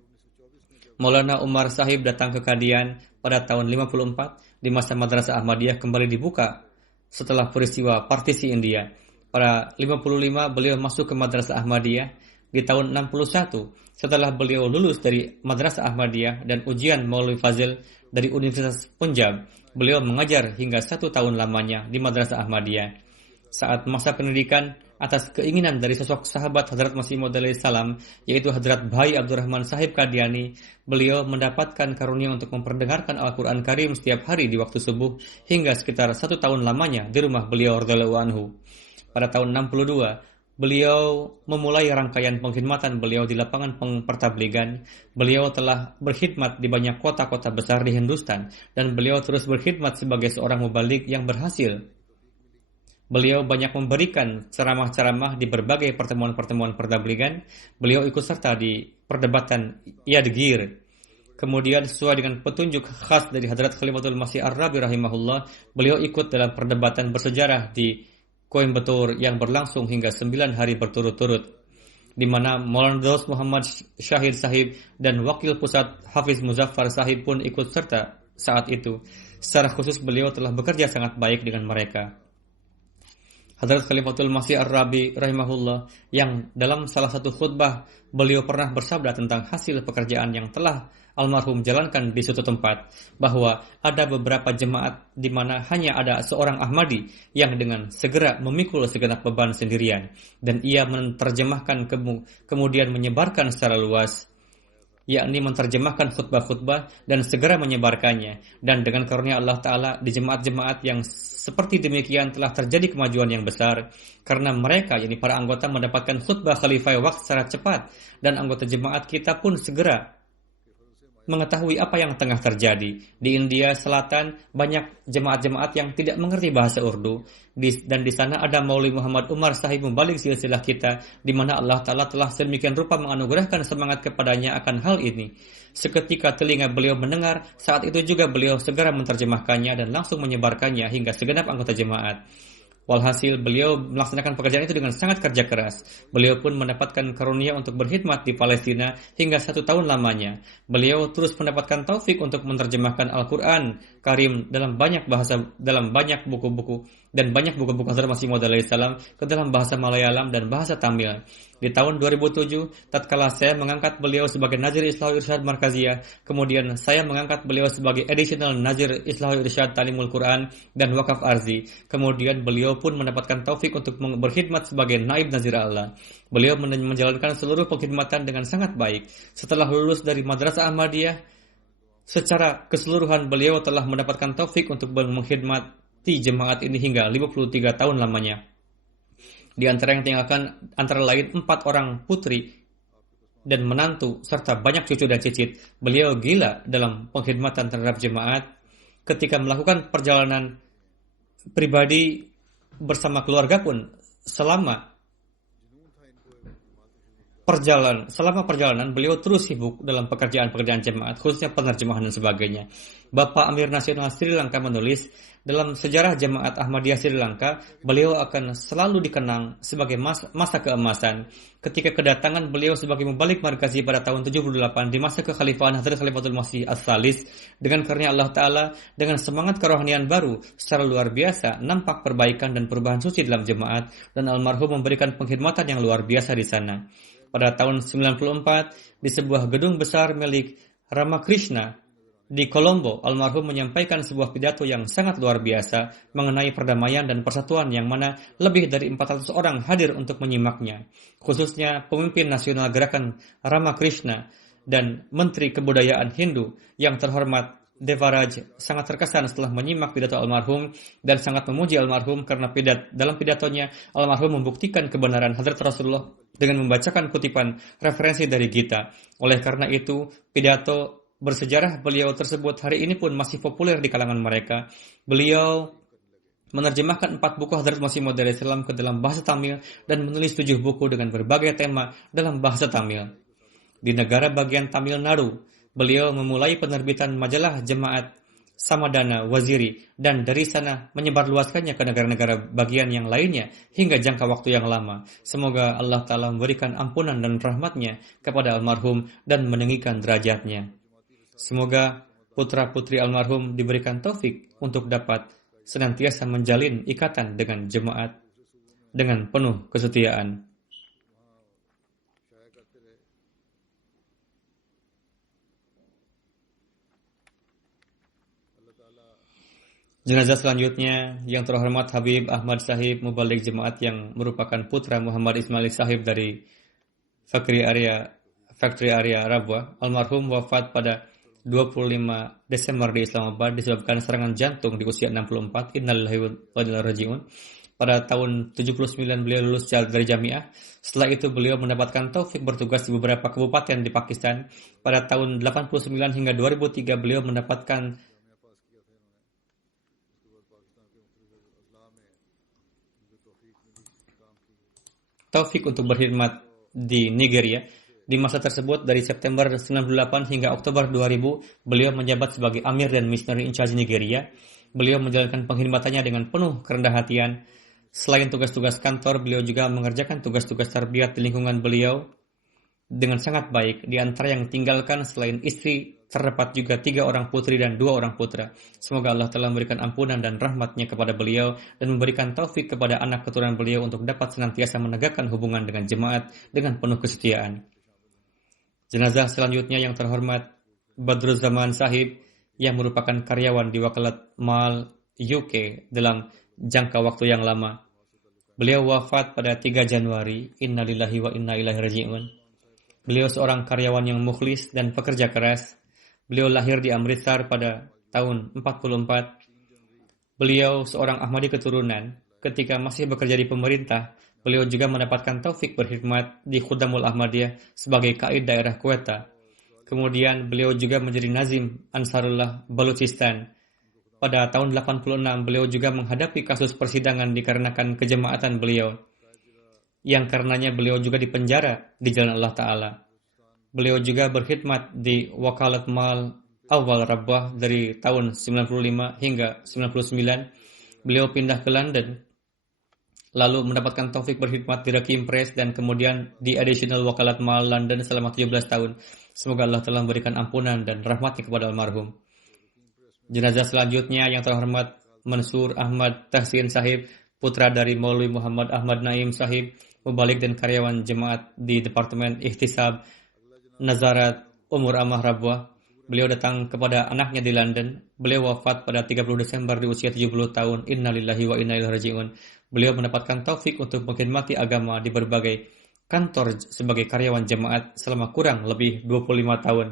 Maulana Umar Sahib datang ke Qadian pada tahun 54 di masa Madrasah Ahmadiyah kembali dibuka setelah peristiwa partisi India. Pada 55 beliau masuk ke Madrasah Ahmadiyah. Di tahun 61 setelah beliau lulus dari Madrasah Ahmadiyah dan ujian Maulwi Fazil dari Universitas Punjab, beliau mengajar hingga 1 tahun lamanya di Madrasah Ahmadiyah. Saat masa pendidikan, atas keinginan dari sosok sahabat Hadrat Masih Maud salam, yaitu Hadrat Bhai Abdurrahman Sahib Qadiani, beliau mendapatkan karunia untuk memperdengarkan Al-Quran Karim setiap hari di waktu subuh hingga sekitar 1 tahun lamanya di rumah beliau radhiyallahu anhu. Pada tahun 62, beliau memulai rangkaian pengkhidmatan beliau di lapangan pertabligan. Beliau telah berkhidmat di banyak kota-kota besar di Hindustan dan beliau terus berkhidmat sebagai seorang mubalik yang berhasil. Beliau banyak memberikan ceramah-ceramah di berbagai pertemuan-pertemuan pertabligan. Beliau ikut serta di perdebatan Yadgir. Kemudian sesuai dengan petunjuk khas dari Hadrat Khalifatul Masih Ar-Rabi rahimahullah, beliau ikut dalam perdebatan bersejarah di Coimbatore yang berlangsung hingga 9 hari berturut-turut, di mana Maulana Daus Muhammad Syahid Sahib dan Wakil Pusat Hafiz Muzaffar Sahib pun ikut serta saat itu. Secara khusus beliau telah bekerja sangat baik dengan mereka. Hadrat Khalifatul Masih Ar-Rabi rahimahullah yang dalam salah satu khutbah beliau pernah bersabda tentang hasil pekerjaan yang telah almarhum jalankan di suatu tempat, bahwa ada beberapa jemaat di mana hanya ada seorang Ahmadi yang dengan segera memikul segenap beban sendirian, dan ia menerjemahkan kemudian menyebarkan secara luas, yakni menerjemahkan khutbah-khutbah dan segera menyebarkannya. Dan dengan karunia Allah Ta'ala di jemaat-jemaat yang seperti demikian telah terjadi kemajuan yang besar, karena mereka, yakni para anggota, mendapatkan khutbah khalifah waqt secara cepat, dan anggota jemaat kita pun segera mengetahui apa yang tengah terjadi. Di India Selatan banyak jemaat-jemaat yang tidak mengerti bahasa Urdu, dan di sana ada Maulwi Muhammad Umar Sahib membalik silsilah kita, di mana Allah Ta'ala telah sedemikian rupa menganugerahkan semangat kepadanya akan hal ini. Seketika telinga beliau mendengar, saat itu juga beliau segera menerjemahkannya dan langsung menyebarkannya hingga segenap anggota jemaat. Walhasil beliau melaksanakan pekerjaan itu dengan sangat kerja keras. Beliau pun mendapatkan karunia untuk berkhidmat di Palestina hingga 1 tahun lamanya. Beliau terus mendapatkan taufik untuk menerjemahkan Al-Quran Karim dalam banyak bahasa, dalam banyak buku-buku dan banyak buku-buku Hadrat Masih Maud salam ke dalam bahasa Malayalam dan bahasa Tamil. Di tahun 2007, tatkala saya mengangkat beliau sebagai Nazir Islahul Irsyad Markaziyah, kemudian saya mengangkat beliau sebagai Additional Nazir Islahul Irsyad Talimul Quran dan Wakaf Arzi. Kemudian beliau pun mendapatkan taufik untuk berkhidmat sebagai Naib Nazir Allah. Beliau menjalankan seluruh pengkhidmatan dengan sangat baik. Setelah lulus dari Madrasah Ahmadiyah, secara keseluruhan beliau telah mendapatkan taufik untuk mengkhidmati jemaat ini hingga 53 tahun lamanya. Di antara yang tinggalkan antara lain 4 orang putri dan menantu serta banyak cucu dan cicit. Beliau gila dalam pengkhidmatan terhadap jemaat. Ketika melakukan perjalanan pribadi bersama keluarga pun, selama perjalanan beliau terus sibuk dalam pekerjaan-pekerjaan jemaat, khususnya penerjemahan dan sebagainya. Bapak Amir Nasional Sri Lanka menulis, dalam sejarah jemaat Ahmadiyah Sri Lanka, beliau akan selalu dikenang sebagai masa keemasan. Ketika kedatangan beliau sebagai mubalik markazi pada tahun 78 di masa kekhalifahan Hadrat Khalifatul Masih Ats-Tsalits, dengan karunia Allah Ta'ala, dengan semangat kerohanian baru secara luar biasa, nampak perbaikan dan perubahan suci dalam jemaat, dan almarhum memberikan pengkhidmatan yang luar biasa di sana. Pada tahun 94, di sebuah gedung besar milik Ramakrishna di Colombo, almarhum menyampaikan sebuah pidato yang sangat luar biasa mengenai perdamaian dan persatuan, yang mana lebih dari 400 orang hadir untuk menyimaknya. Khususnya pemimpin nasional gerakan Ramakrishna dan Menteri Kebudayaan Hindu yang terhormat Devaraj sangat terkesan setelah menyimak pidato almarhum dan sangat memuji almarhum karena dalam pidatonya almarhum membuktikan kebenaran Hadrat Rasulullah dengan membacakan kutipan referensi dari Gita. Oleh karena itu, pidato bersejarah beliau tersebut hari ini pun masih populer di kalangan mereka. Beliau menerjemahkan 4 buku Hadrat Masih Maud Islam ke dalam bahasa Tamil dan menulis 7 buku dengan berbagai tema dalam bahasa Tamil. Di negara bagian Tamil Nadu, beliau memulai penerbitan majalah Jemaat Samadana Waziri dan dari sana menyebarluaskannya ke negara-negara bagian yang lainnya hingga jangka waktu yang lama. Semoga Allah Ta'ala memberikan ampunan dan rahmatnya kepada almarhum dan meninggikan derajatnya. Semoga putra-putri almarhum diberikan taufik untuk dapat senantiasa menjalin ikatan dengan jemaat dengan penuh kesetiaan. Jenazah selanjutnya yang terhormat Habib Ahmad Sahib Mubalik Jemaat yang merupakan putra Muhammad Ismail Sahib dari Factory Area Rabwa. Almarhum wafat pada 25 Desember di Islamabad disebabkan serangan jantung di usia 64. Innalillahi wa inna ilaihi raji'un. Pada tahun 79 beliau lulus dari Jamiah. Setelah itu beliau mendapatkan taufik bertugas di beberapa kabupaten di Pakistan. Pada tahun 89 hingga 2003 beliau mendapatkan taufik untuk berkhidmat di Nigeria. Di masa tersebut, dari September 98 hingga Oktober 2000, beliau menjabat sebagai Amir dan Missionary in Charge Nigeria. Beliau menjalankan pengkhidmatannya dengan penuh kerendah hatian. Selain tugas-tugas kantor, beliau juga mengerjakan tugas-tugas tarbiyat di lingkungan beliau dengan sangat baik. Di antara yang tinggalkan selain istri, terdapat juga 3 orang putri dan 2 orang putra. Semoga Allah telah memberikan ampunan dan rahmatnya kepada beliau dan memberikan taufik kepada anak keturunan beliau untuk dapat senantiasa menegakkan hubungan dengan jemaat dengan penuh kesetiaan. Jenazah selanjutnya yang terhormat Badruzzaman Sahib yang merupakan karyawan di Wakalat Mal UK dalam jangka waktu yang lama. Beliau wafat pada 3 Januari. Innalillahi wa inna ilaihi raji'un. Beliau seorang karyawan yang mukhlis dan pekerja keras. Beliau lahir di Amritsar pada tahun 44. Beliau seorang Ahmadi keturunan. Ketika masih bekerja di pemerintah, beliau juga mendapatkan taufik berkhidmat di Khudamul Ahmadiyah sebagai Qaid daerah Quetta. Kemudian beliau juga menjadi Nazim Ansarullah Balochistan. Pada tahun 86 beliau juga menghadapi kasus persidangan dikarenakan kejemaatan beliau, yang karenanya beliau juga dipenjara di jalan Allah Ta'ala. Beliau juga berkhidmat di Wakalat Mal Awal Rabwah dari tahun 95 hingga 99. Beliau pindah ke London, lalu mendapatkan taufik berkhidmat di Rakim Press dan kemudian di Additional Wakalat Mal London selama 17 tahun. Semoga Allah telah memberikan ampunan dan rahmatnya kepada almarhum. Jenazah selanjutnya yang terhormat Mansur Ahmad Tahsin Sahib, putra dari Maulwi Muhammad Ahmad Naim Sahib, mubalik dan karyawan jemaat di Departemen Ihtisab Nazarat Umur Amah Rabwah. Beliau datang kepada anaknya di London. Beliau wafat pada 30 Desember di usia 70 tahun. Innalillahi wa inna ilaihi raji'un. Beliau mendapatkan taufik untuk mengkhidmati agama di berbagai kantor sebagai karyawan jemaat selama kurang lebih 25 tahun.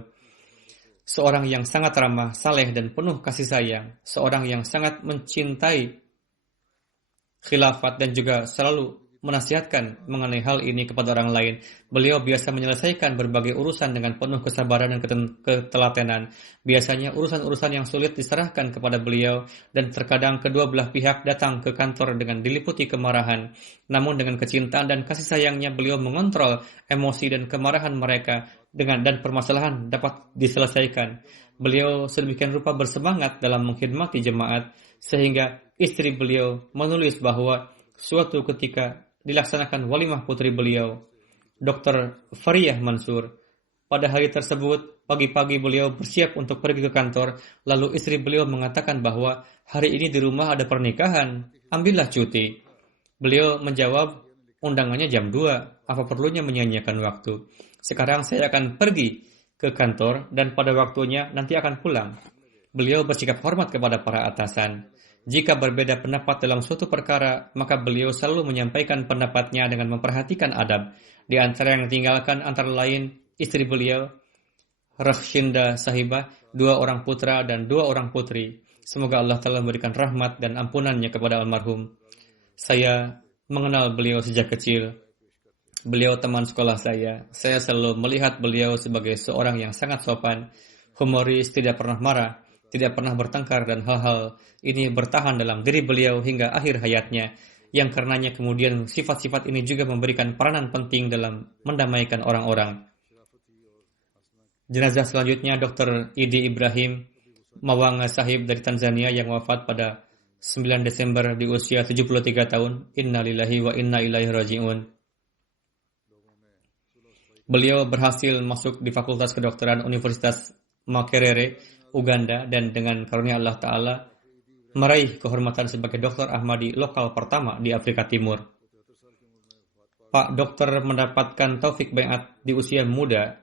Seorang yang sangat ramah, saleh dan penuh kasih sayang. Seorang yang sangat mencintai khilafat dan juga selalu menasihatkan mengenai hal ini kepada orang lain. Beliau biasa menyelesaikan berbagai urusan dengan penuh kesabaran dan ketelatenan. Biasanya urusan-urusan yang sulit diserahkan kepada beliau dan terkadang kedua belah pihak datang ke kantor dengan diliputi kemarahan. Namun dengan kecintaan dan kasih sayangnya beliau mengontrol emosi dan kemarahan mereka dan permasalahan dapat diselesaikan. Beliau sedemikian rupa bersemangat dalam mengkhidmati jemaat sehingga istri beliau menulis bahwa suatu ketika dilaksanakan walimah putri beliau, Dr. Fariyah Mansur. Pada hari tersebut, pagi-pagi beliau bersiap untuk pergi ke kantor, lalu istri beliau mengatakan bahwa hari ini di rumah ada pernikahan, ambillah cuti. Beliau menjawab, undangannya jam 2, apa perlunya menyia-nyiakan waktu? Sekarang saya akan pergi ke kantor dan pada waktunya nanti akan pulang. Beliau bersikap hormat kepada para atasan. Jika berbeda pendapat dalam suatu perkara, maka beliau selalu menyampaikan pendapatnya dengan memperhatikan adab. Di antara yang ditinggalkan antara lain istri beliau, Rakhshinda Sahibah, 2 orang putra dan 2 orang putri. Semoga Allah telah memberikan rahmat dan ampunannya kepada almarhum. Saya mengenal beliau sejak kecil. Beliau teman sekolah saya. Saya selalu melihat beliau sebagai seorang yang sangat sopan, humoris, tidak pernah marah, tidak pernah bertengkar, dan hal-hal ini bertahan dalam diri beliau hingga akhir hayatnya, yang karenanya kemudian sifat-sifat ini juga memberikan peranan penting dalam mendamaikan orang-orang. Jenazah selanjutnya Dr. Idi Ibrahim Mawanga Sahib dari Tanzania yang wafat pada 9 Desember di usia 73 tahun. Inna lillahi wa inna ilaihi raji'un. Beliau berhasil masuk di Fakultas Kedokteran Universitas Makerere, Uganda, dan dengan karunia Allah Ta'ala meraih kehormatan sebagai dokter Ahmadi lokal pertama di Afrika Timur. Pak Dokter mendapatkan taufik baiat di usia muda.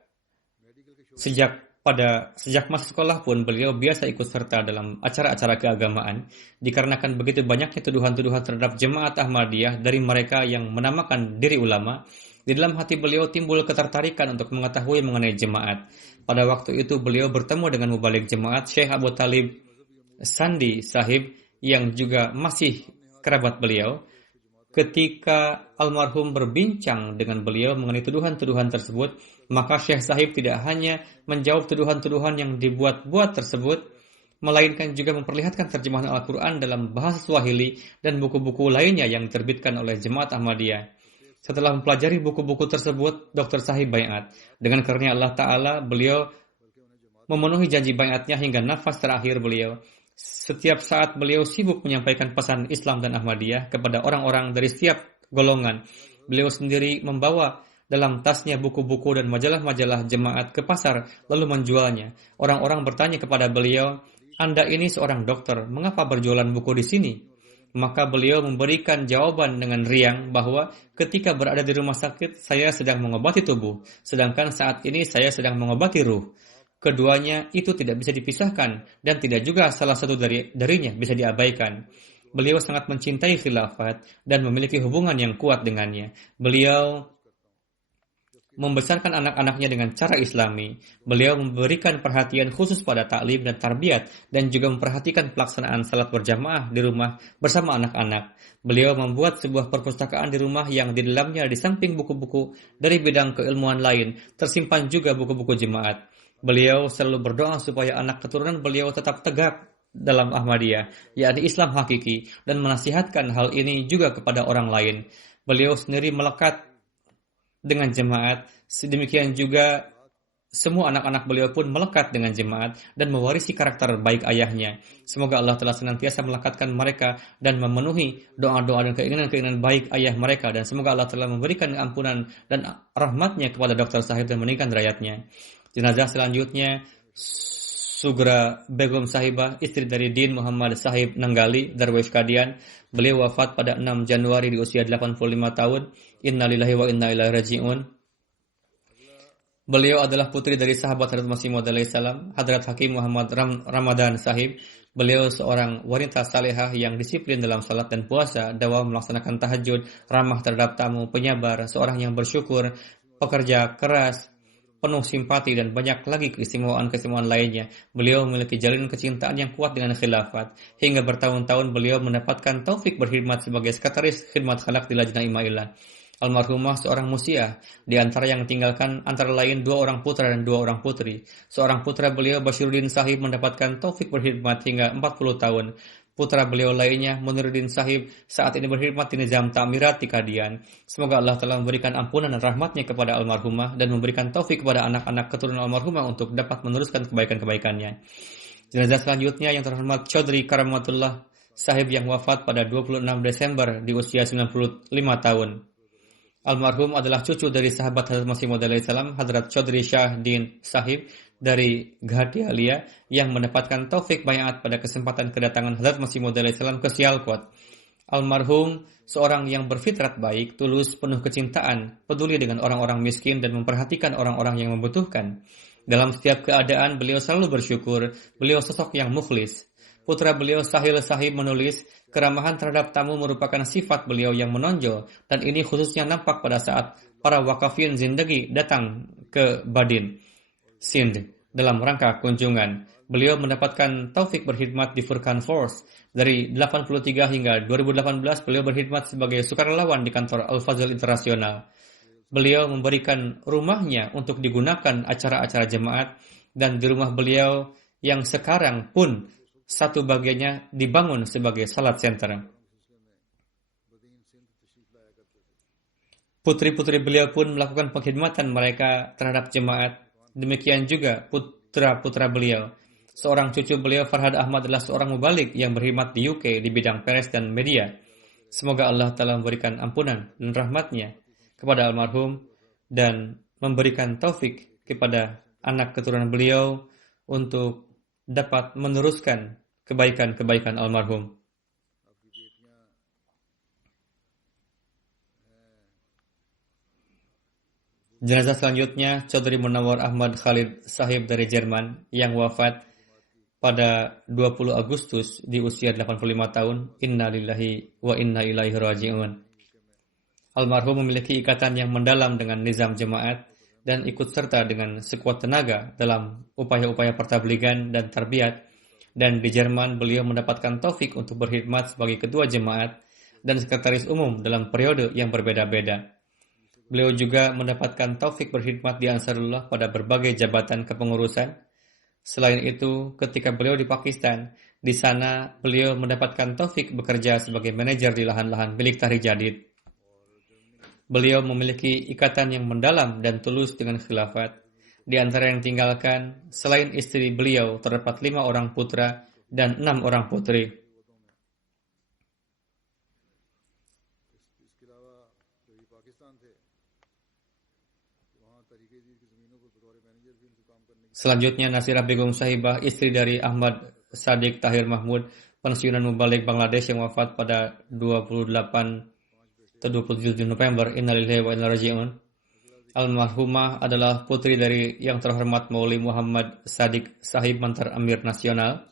Sejak masa sekolah pun beliau biasa ikut serta dalam acara-acara keagamaan, dikarenakan begitu banyaknya tuduhan-tuduhan terhadap jemaat Ahmadiyah dari mereka yang menamakan diri ulama. Di dalam hati beliau timbul ketertarikan untuk mengetahui mengenai jemaat. Pada waktu itu beliau bertemu dengan mubalik jemaat Syekh Abu Talib Sandi Sahib yang juga masih kerabat beliau. Ketika almarhum berbincang dengan beliau mengenai tuduhan-tuduhan tersebut, maka Syekh Sahib tidak hanya menjawab tuduhan-tuduhan yang dibuat-buat tersebut, melainkan juga memperlihatkan terjemahan Al-Quran dalam bahasa Swahili dan buku-buku lainnya yang diterbitkan oleh jemaat Ahmadiyah. Setelah mempelajari buku-buku tersebut, Dr. Sahib baiat. Dengan karunia Allah Ta'ala, beliau memenuhi janji baiatnya hingga nafas terakhir beliau. Setiap saat beliau sibuk menyampaikan pesan Islam dan Ahmadiyah kepada orang-orang dari setiap golongan. Beliau sendiri membawa dalam tasnya buku-buku dan majalah-majalah jemaat ke pasar, lalu menjualnya. Orang-orang bertanya kepada beliau, "Anda ini seorang dokter, mengapa berjualan buku di sini?" Maka beliau memberikan jawaban dengan riang bahwa ketika berada di rumah sakit, saya sedang mengobati tubuh, sedangkan saat ini saya sedang mengobati ruh. Keduanya itu tidak bisa dipisahkan, dan tidak juga salah satu darinya bisa diabaikan. Beliau sangat mencintai khilafat dan memiliki hubungan yang kuat dengannya. Beliau membesarkan anak-anaknya dengan cara Islami. Beliau memberikan perhatian khusus pada taklim dan tarbiyat, dan juga memperhatikan pelaksanaan salat berjamaah di rumah bersama anak-anak. Beliau membuat sebuah perpustakaan di rumah yang di dalamnya di samping buku-buku dari bidang keilmuan lain, tersimpan juga buku-buku jemaat. Beliau selalu berdoa supaya anak keturunan beliau tetap tegak dalam Ahmadiyah, yakni Islam hakiki, dan menasihatkan hal ini juga kepada orang lain. Beliau sendiri melekat dengan jemaat, sedemikian juga semua anak-anak beliau pun melekat dengan jemaat dan mewarisi karakter baik ayahnya. Semoga Allah telah senantiasa melekatkan mereka dan memenuhi doa-doa dan keinginan-keinginan baik ayah mereka, dan semoga Allah telah memberikan ampunan dan rahmatnya kepada Dr. Sahib dan meninggikan derajatnya. Jenazah selanjutnya Sugra Begum Sahibah, istri dari Din Muhammad Sahib Nanggali, Darwish Kadian. Beliau wafat pada 6 Januari di usia 85 tahun. Inna lillahi wa inna ilaihi raji'un. Beliau adalah putri dari sahabat Hadrat Masih Maud alaihi salam, Hadrat Hakim Muhammad Ramadan Sahib. Beliau seorang wanita salehah yang disiplin dalam salat dan puasa, dawam melaksanakan tahajud, ramah terhadap tamu, penyabar, seorang yang bersyukur, pekerja keras, penuh simpati, dan banyak lagi keistimewaan-keistimewaan lainnya. Beliau memiliki jalinan kecintaan yang kuat dengan khilafat. Hingga bertahun-tahun beliau mendapatkan taufik berkhidmat sebagai sekretaris khidmat khalaq di Lajnah Imailah. Almarhumah seorang musiah, di antara yang tinggalkan antara lain 2 orang putra dan 2 orang putri. Seorang putra beliau Bashiruddin Sahib mendapatkan taufik berkhidmat hingga 40 tahun. Putra beliau lainnya, Muniruddin Sahib, saat ini berkhidmat di Nizam Ta'mirat di Kadian. Semoga Allah telah memberikan ampunan dan rahmatnya kepada almarhumah dan memberikan taufik kepada anak-anak keturunan almarhumah untuk dapat meneruskan kebaikan-kebaikannya. Jenazah selanjutnya yang terhormat Chaudhry Karamatullah Sahib yang wafat pada 26 Desember di usia 95 tahun. Almarhum adalah cucu dari sahabat Hadrat Masih Maud alaihi salam, Hadrat Chaudhry Shah Din Sahib dari Ghatialia, yang mendapatkan taufik baiat pada kesempatan kedatangan Hadrat Masih Maud alaihi salam ke Sialkot. Almarhum seorang yang berfitrat baik, tulus, penuh kecintaan, peduli dengan orang-orang miskin dan memperhatikan orang-orang yang membutuhkan. Dalam setiap keadaan beliau selalu bersyukur. Beliau sosok yang mukhlis. Putra beliau Sahil Sahib menulis, keramahan terhadap tamu merupakan sifat beliau yang menonjol, dan ini khususnya nampak pada saat para wakafin zindagi datang ke Badin, Sindh dalam rangka kunjungan. Beliau mendapatkan taufik berkhidmat di Furqan Force. Dari 83 hingga 2018 beliau berkhidmat sebagai sukarelawan di kantor Al-Fazl Internasional. Beliau memberikan rumahnya untuk digunakan acara-acara jemaat dan di rumah beliau yang sekarang pun satu bagiannya dibangun sebagai salat center. Putri-putri beliau pun melakukan pengkhidmatan mereka terhadap jemaat. Demikian juga putra-putra beliau. Seorang cucu beliau, Farhad Ahmad, adalah seorang mubalik yang berkhidmat di UK di bidang pers dan media. Semoga Allah telah memberikan ampunan dan rahmatnya kepada almarhum dan memberikan taufik kepada anak keturunan beliau untuk dapat meneruskan kebaikan-kebaikan almarhum. Jenazah selanjutnya Chaudhry Munawar Ahmad Khalid Sahib dari Jerman yang wafat pada 20 Agustus di usia 85 tahun. Inna lillahi wa inna ilaihi raji'un. Almarhum memiliki ikatan yang mendalam dengan nizam jemaat dan ikut serta dengan sekuat tenaga dalam upaya-upaya pertabligan dan tarbiyat. Dan di Jerman beliau mendapatkan taufik untuk berkhidmat sebagai ketua jemaat dan sekretaris umum dalam periode yang berbeda-beda. Beliau juga mendapatkan taufik berkhidmat di Ansarullah pada berbagai jabatan kepengurusan. Selain itu, ketika beliau di Pakistan, di sana beliau mendapatkan taufik bekerja sebagai manajer di lahan-lahan milik Tahrik Jadid. Beliau memiliki ikatan yang mendalam dan tulus dengan khilafat. Di antara yang tinggalkan, selain istri beliau, terdapat 5 orang putra dan 6 orang putri. Selanjutnya Nasirah Begum Sahibah, istri dari Ahmad Sadiq Tahir Mahmud, pensiunan mubalik Bangladesh yang wafat pada 28 atau 27 November. Innalillahi wa inna raji'un. Almarhumah adalah putri dari yang terhormat Maulwi Muhammad Sadiq Sahib, mantan Amir Nasional.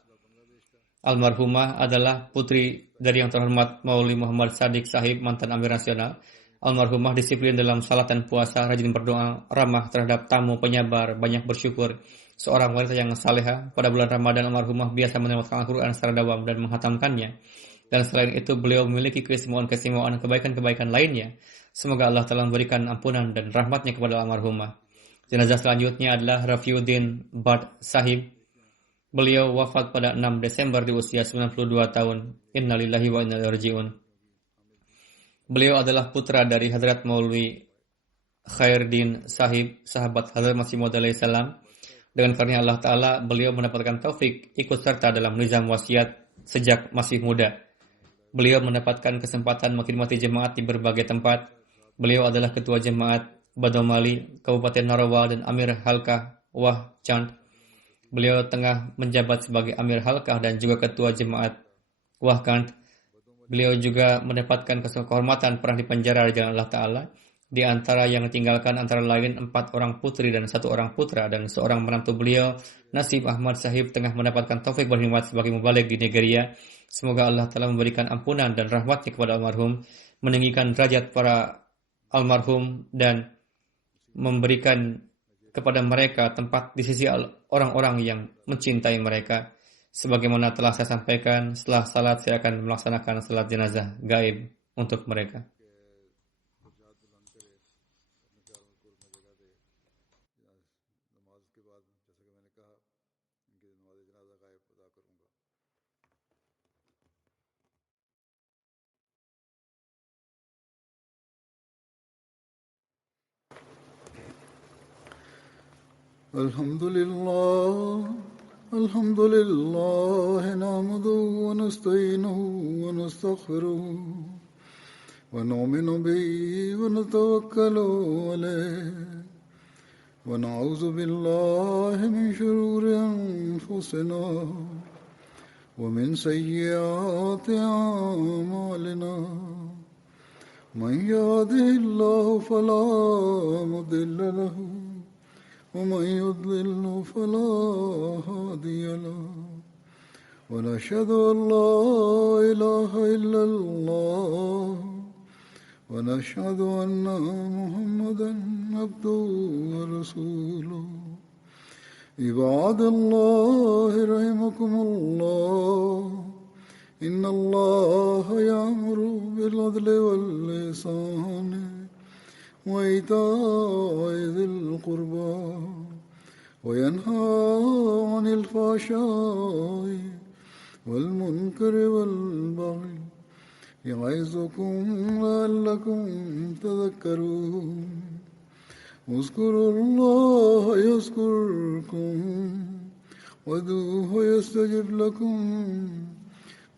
Almarhumah adalah putri dari yang terhormat Maulwi Muhammad Sadiq Sahib, mantan Amir Nasional. Almarhumah disiplin dalam salat dan puasa, rajin berdoa, ramah terhadap tamu, penyabar, banyak bersyukur. Seorang wanita yang salehah. Pada bulan Ramadan, almarhumah biasa menelawatkan Al-Quran secara dawam dan menghatamkannya. Dan selain itu, beliau memiliki keistimewaan kebaikan-kebaikan lainnya. Semoga Allah telah memberikan ampunan dan rahmatnya kepada almarhumah. Jenazah selanjutnya adalah Rafiuddin Bhatt Sahib. Beliau wafat pada 6 Desember di usia 92 tahun. Innalillahi wa inna ilaihi raji'un. Beliau adalah putra dari Hadrat Maulwi Khairuddin Sahib, sahabat Hadrat Masih Maud alaihi salam. Dengan karunia Allah Ta'ala, beliau mendapatkan taufik ikut serta dalam nizam wasiat sejak masih muda. Beliau mendapatkan kesempatan mengkhidmati jemaat di berbagai tempat. Beliau adalah ketua jemaat Badomali, Kabupaten Narawa, dan Amir Halkah Wah Chand. Beliau tengah menjabat sebagai Amir Halkah dan juga ketua jemaat Wah Chand. Beliau juga mendapatkan kehormatan pernah dipenjara di jalan Allah Ta'ala. Di antara yang ditinggalkan antara lain 4 orang putri dan 1 orang putra, dan seorang menantu beliau, Nasib Ahmad Sahib, tengah mendapatkan taufik berkhidmat sebagai mubalik di Nigeria. Semoga Allah telah memberikan ampunan dan rahmatnya kepada almarhum, meninggikan derajat para almarhum, dan memberikan kepada mereka tempat di sisi orang-orang yang mencintai mereka. Sebagaimana telah saya sampaikan, setelah salat saya akan melaksanakan salat jenazah gaib untuk mereka. الحمد لله نحمده ونستعينه ونستغفره ونؤمن به ونتوكل عليه ونعوذ بالله من شرور أنفسنا ومن سيئات أعمالنا من يهده الله فلا مضل له ومن يضلل فلا هادي له ونشهد أن لا إله إلا الله ونشهد أن محمدا عبده ورسوله عباد الله رحمكم الله إن الله يأمر بالعدل والإحسان وإيتاء ذي القربى وينهى عن الفحشاء والمنكر والبغي يعظكم لعلكم تذكرون اذكروا الله يذكركم وادعوه يستجب لكم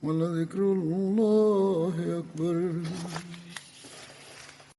ولذكر الله أكبر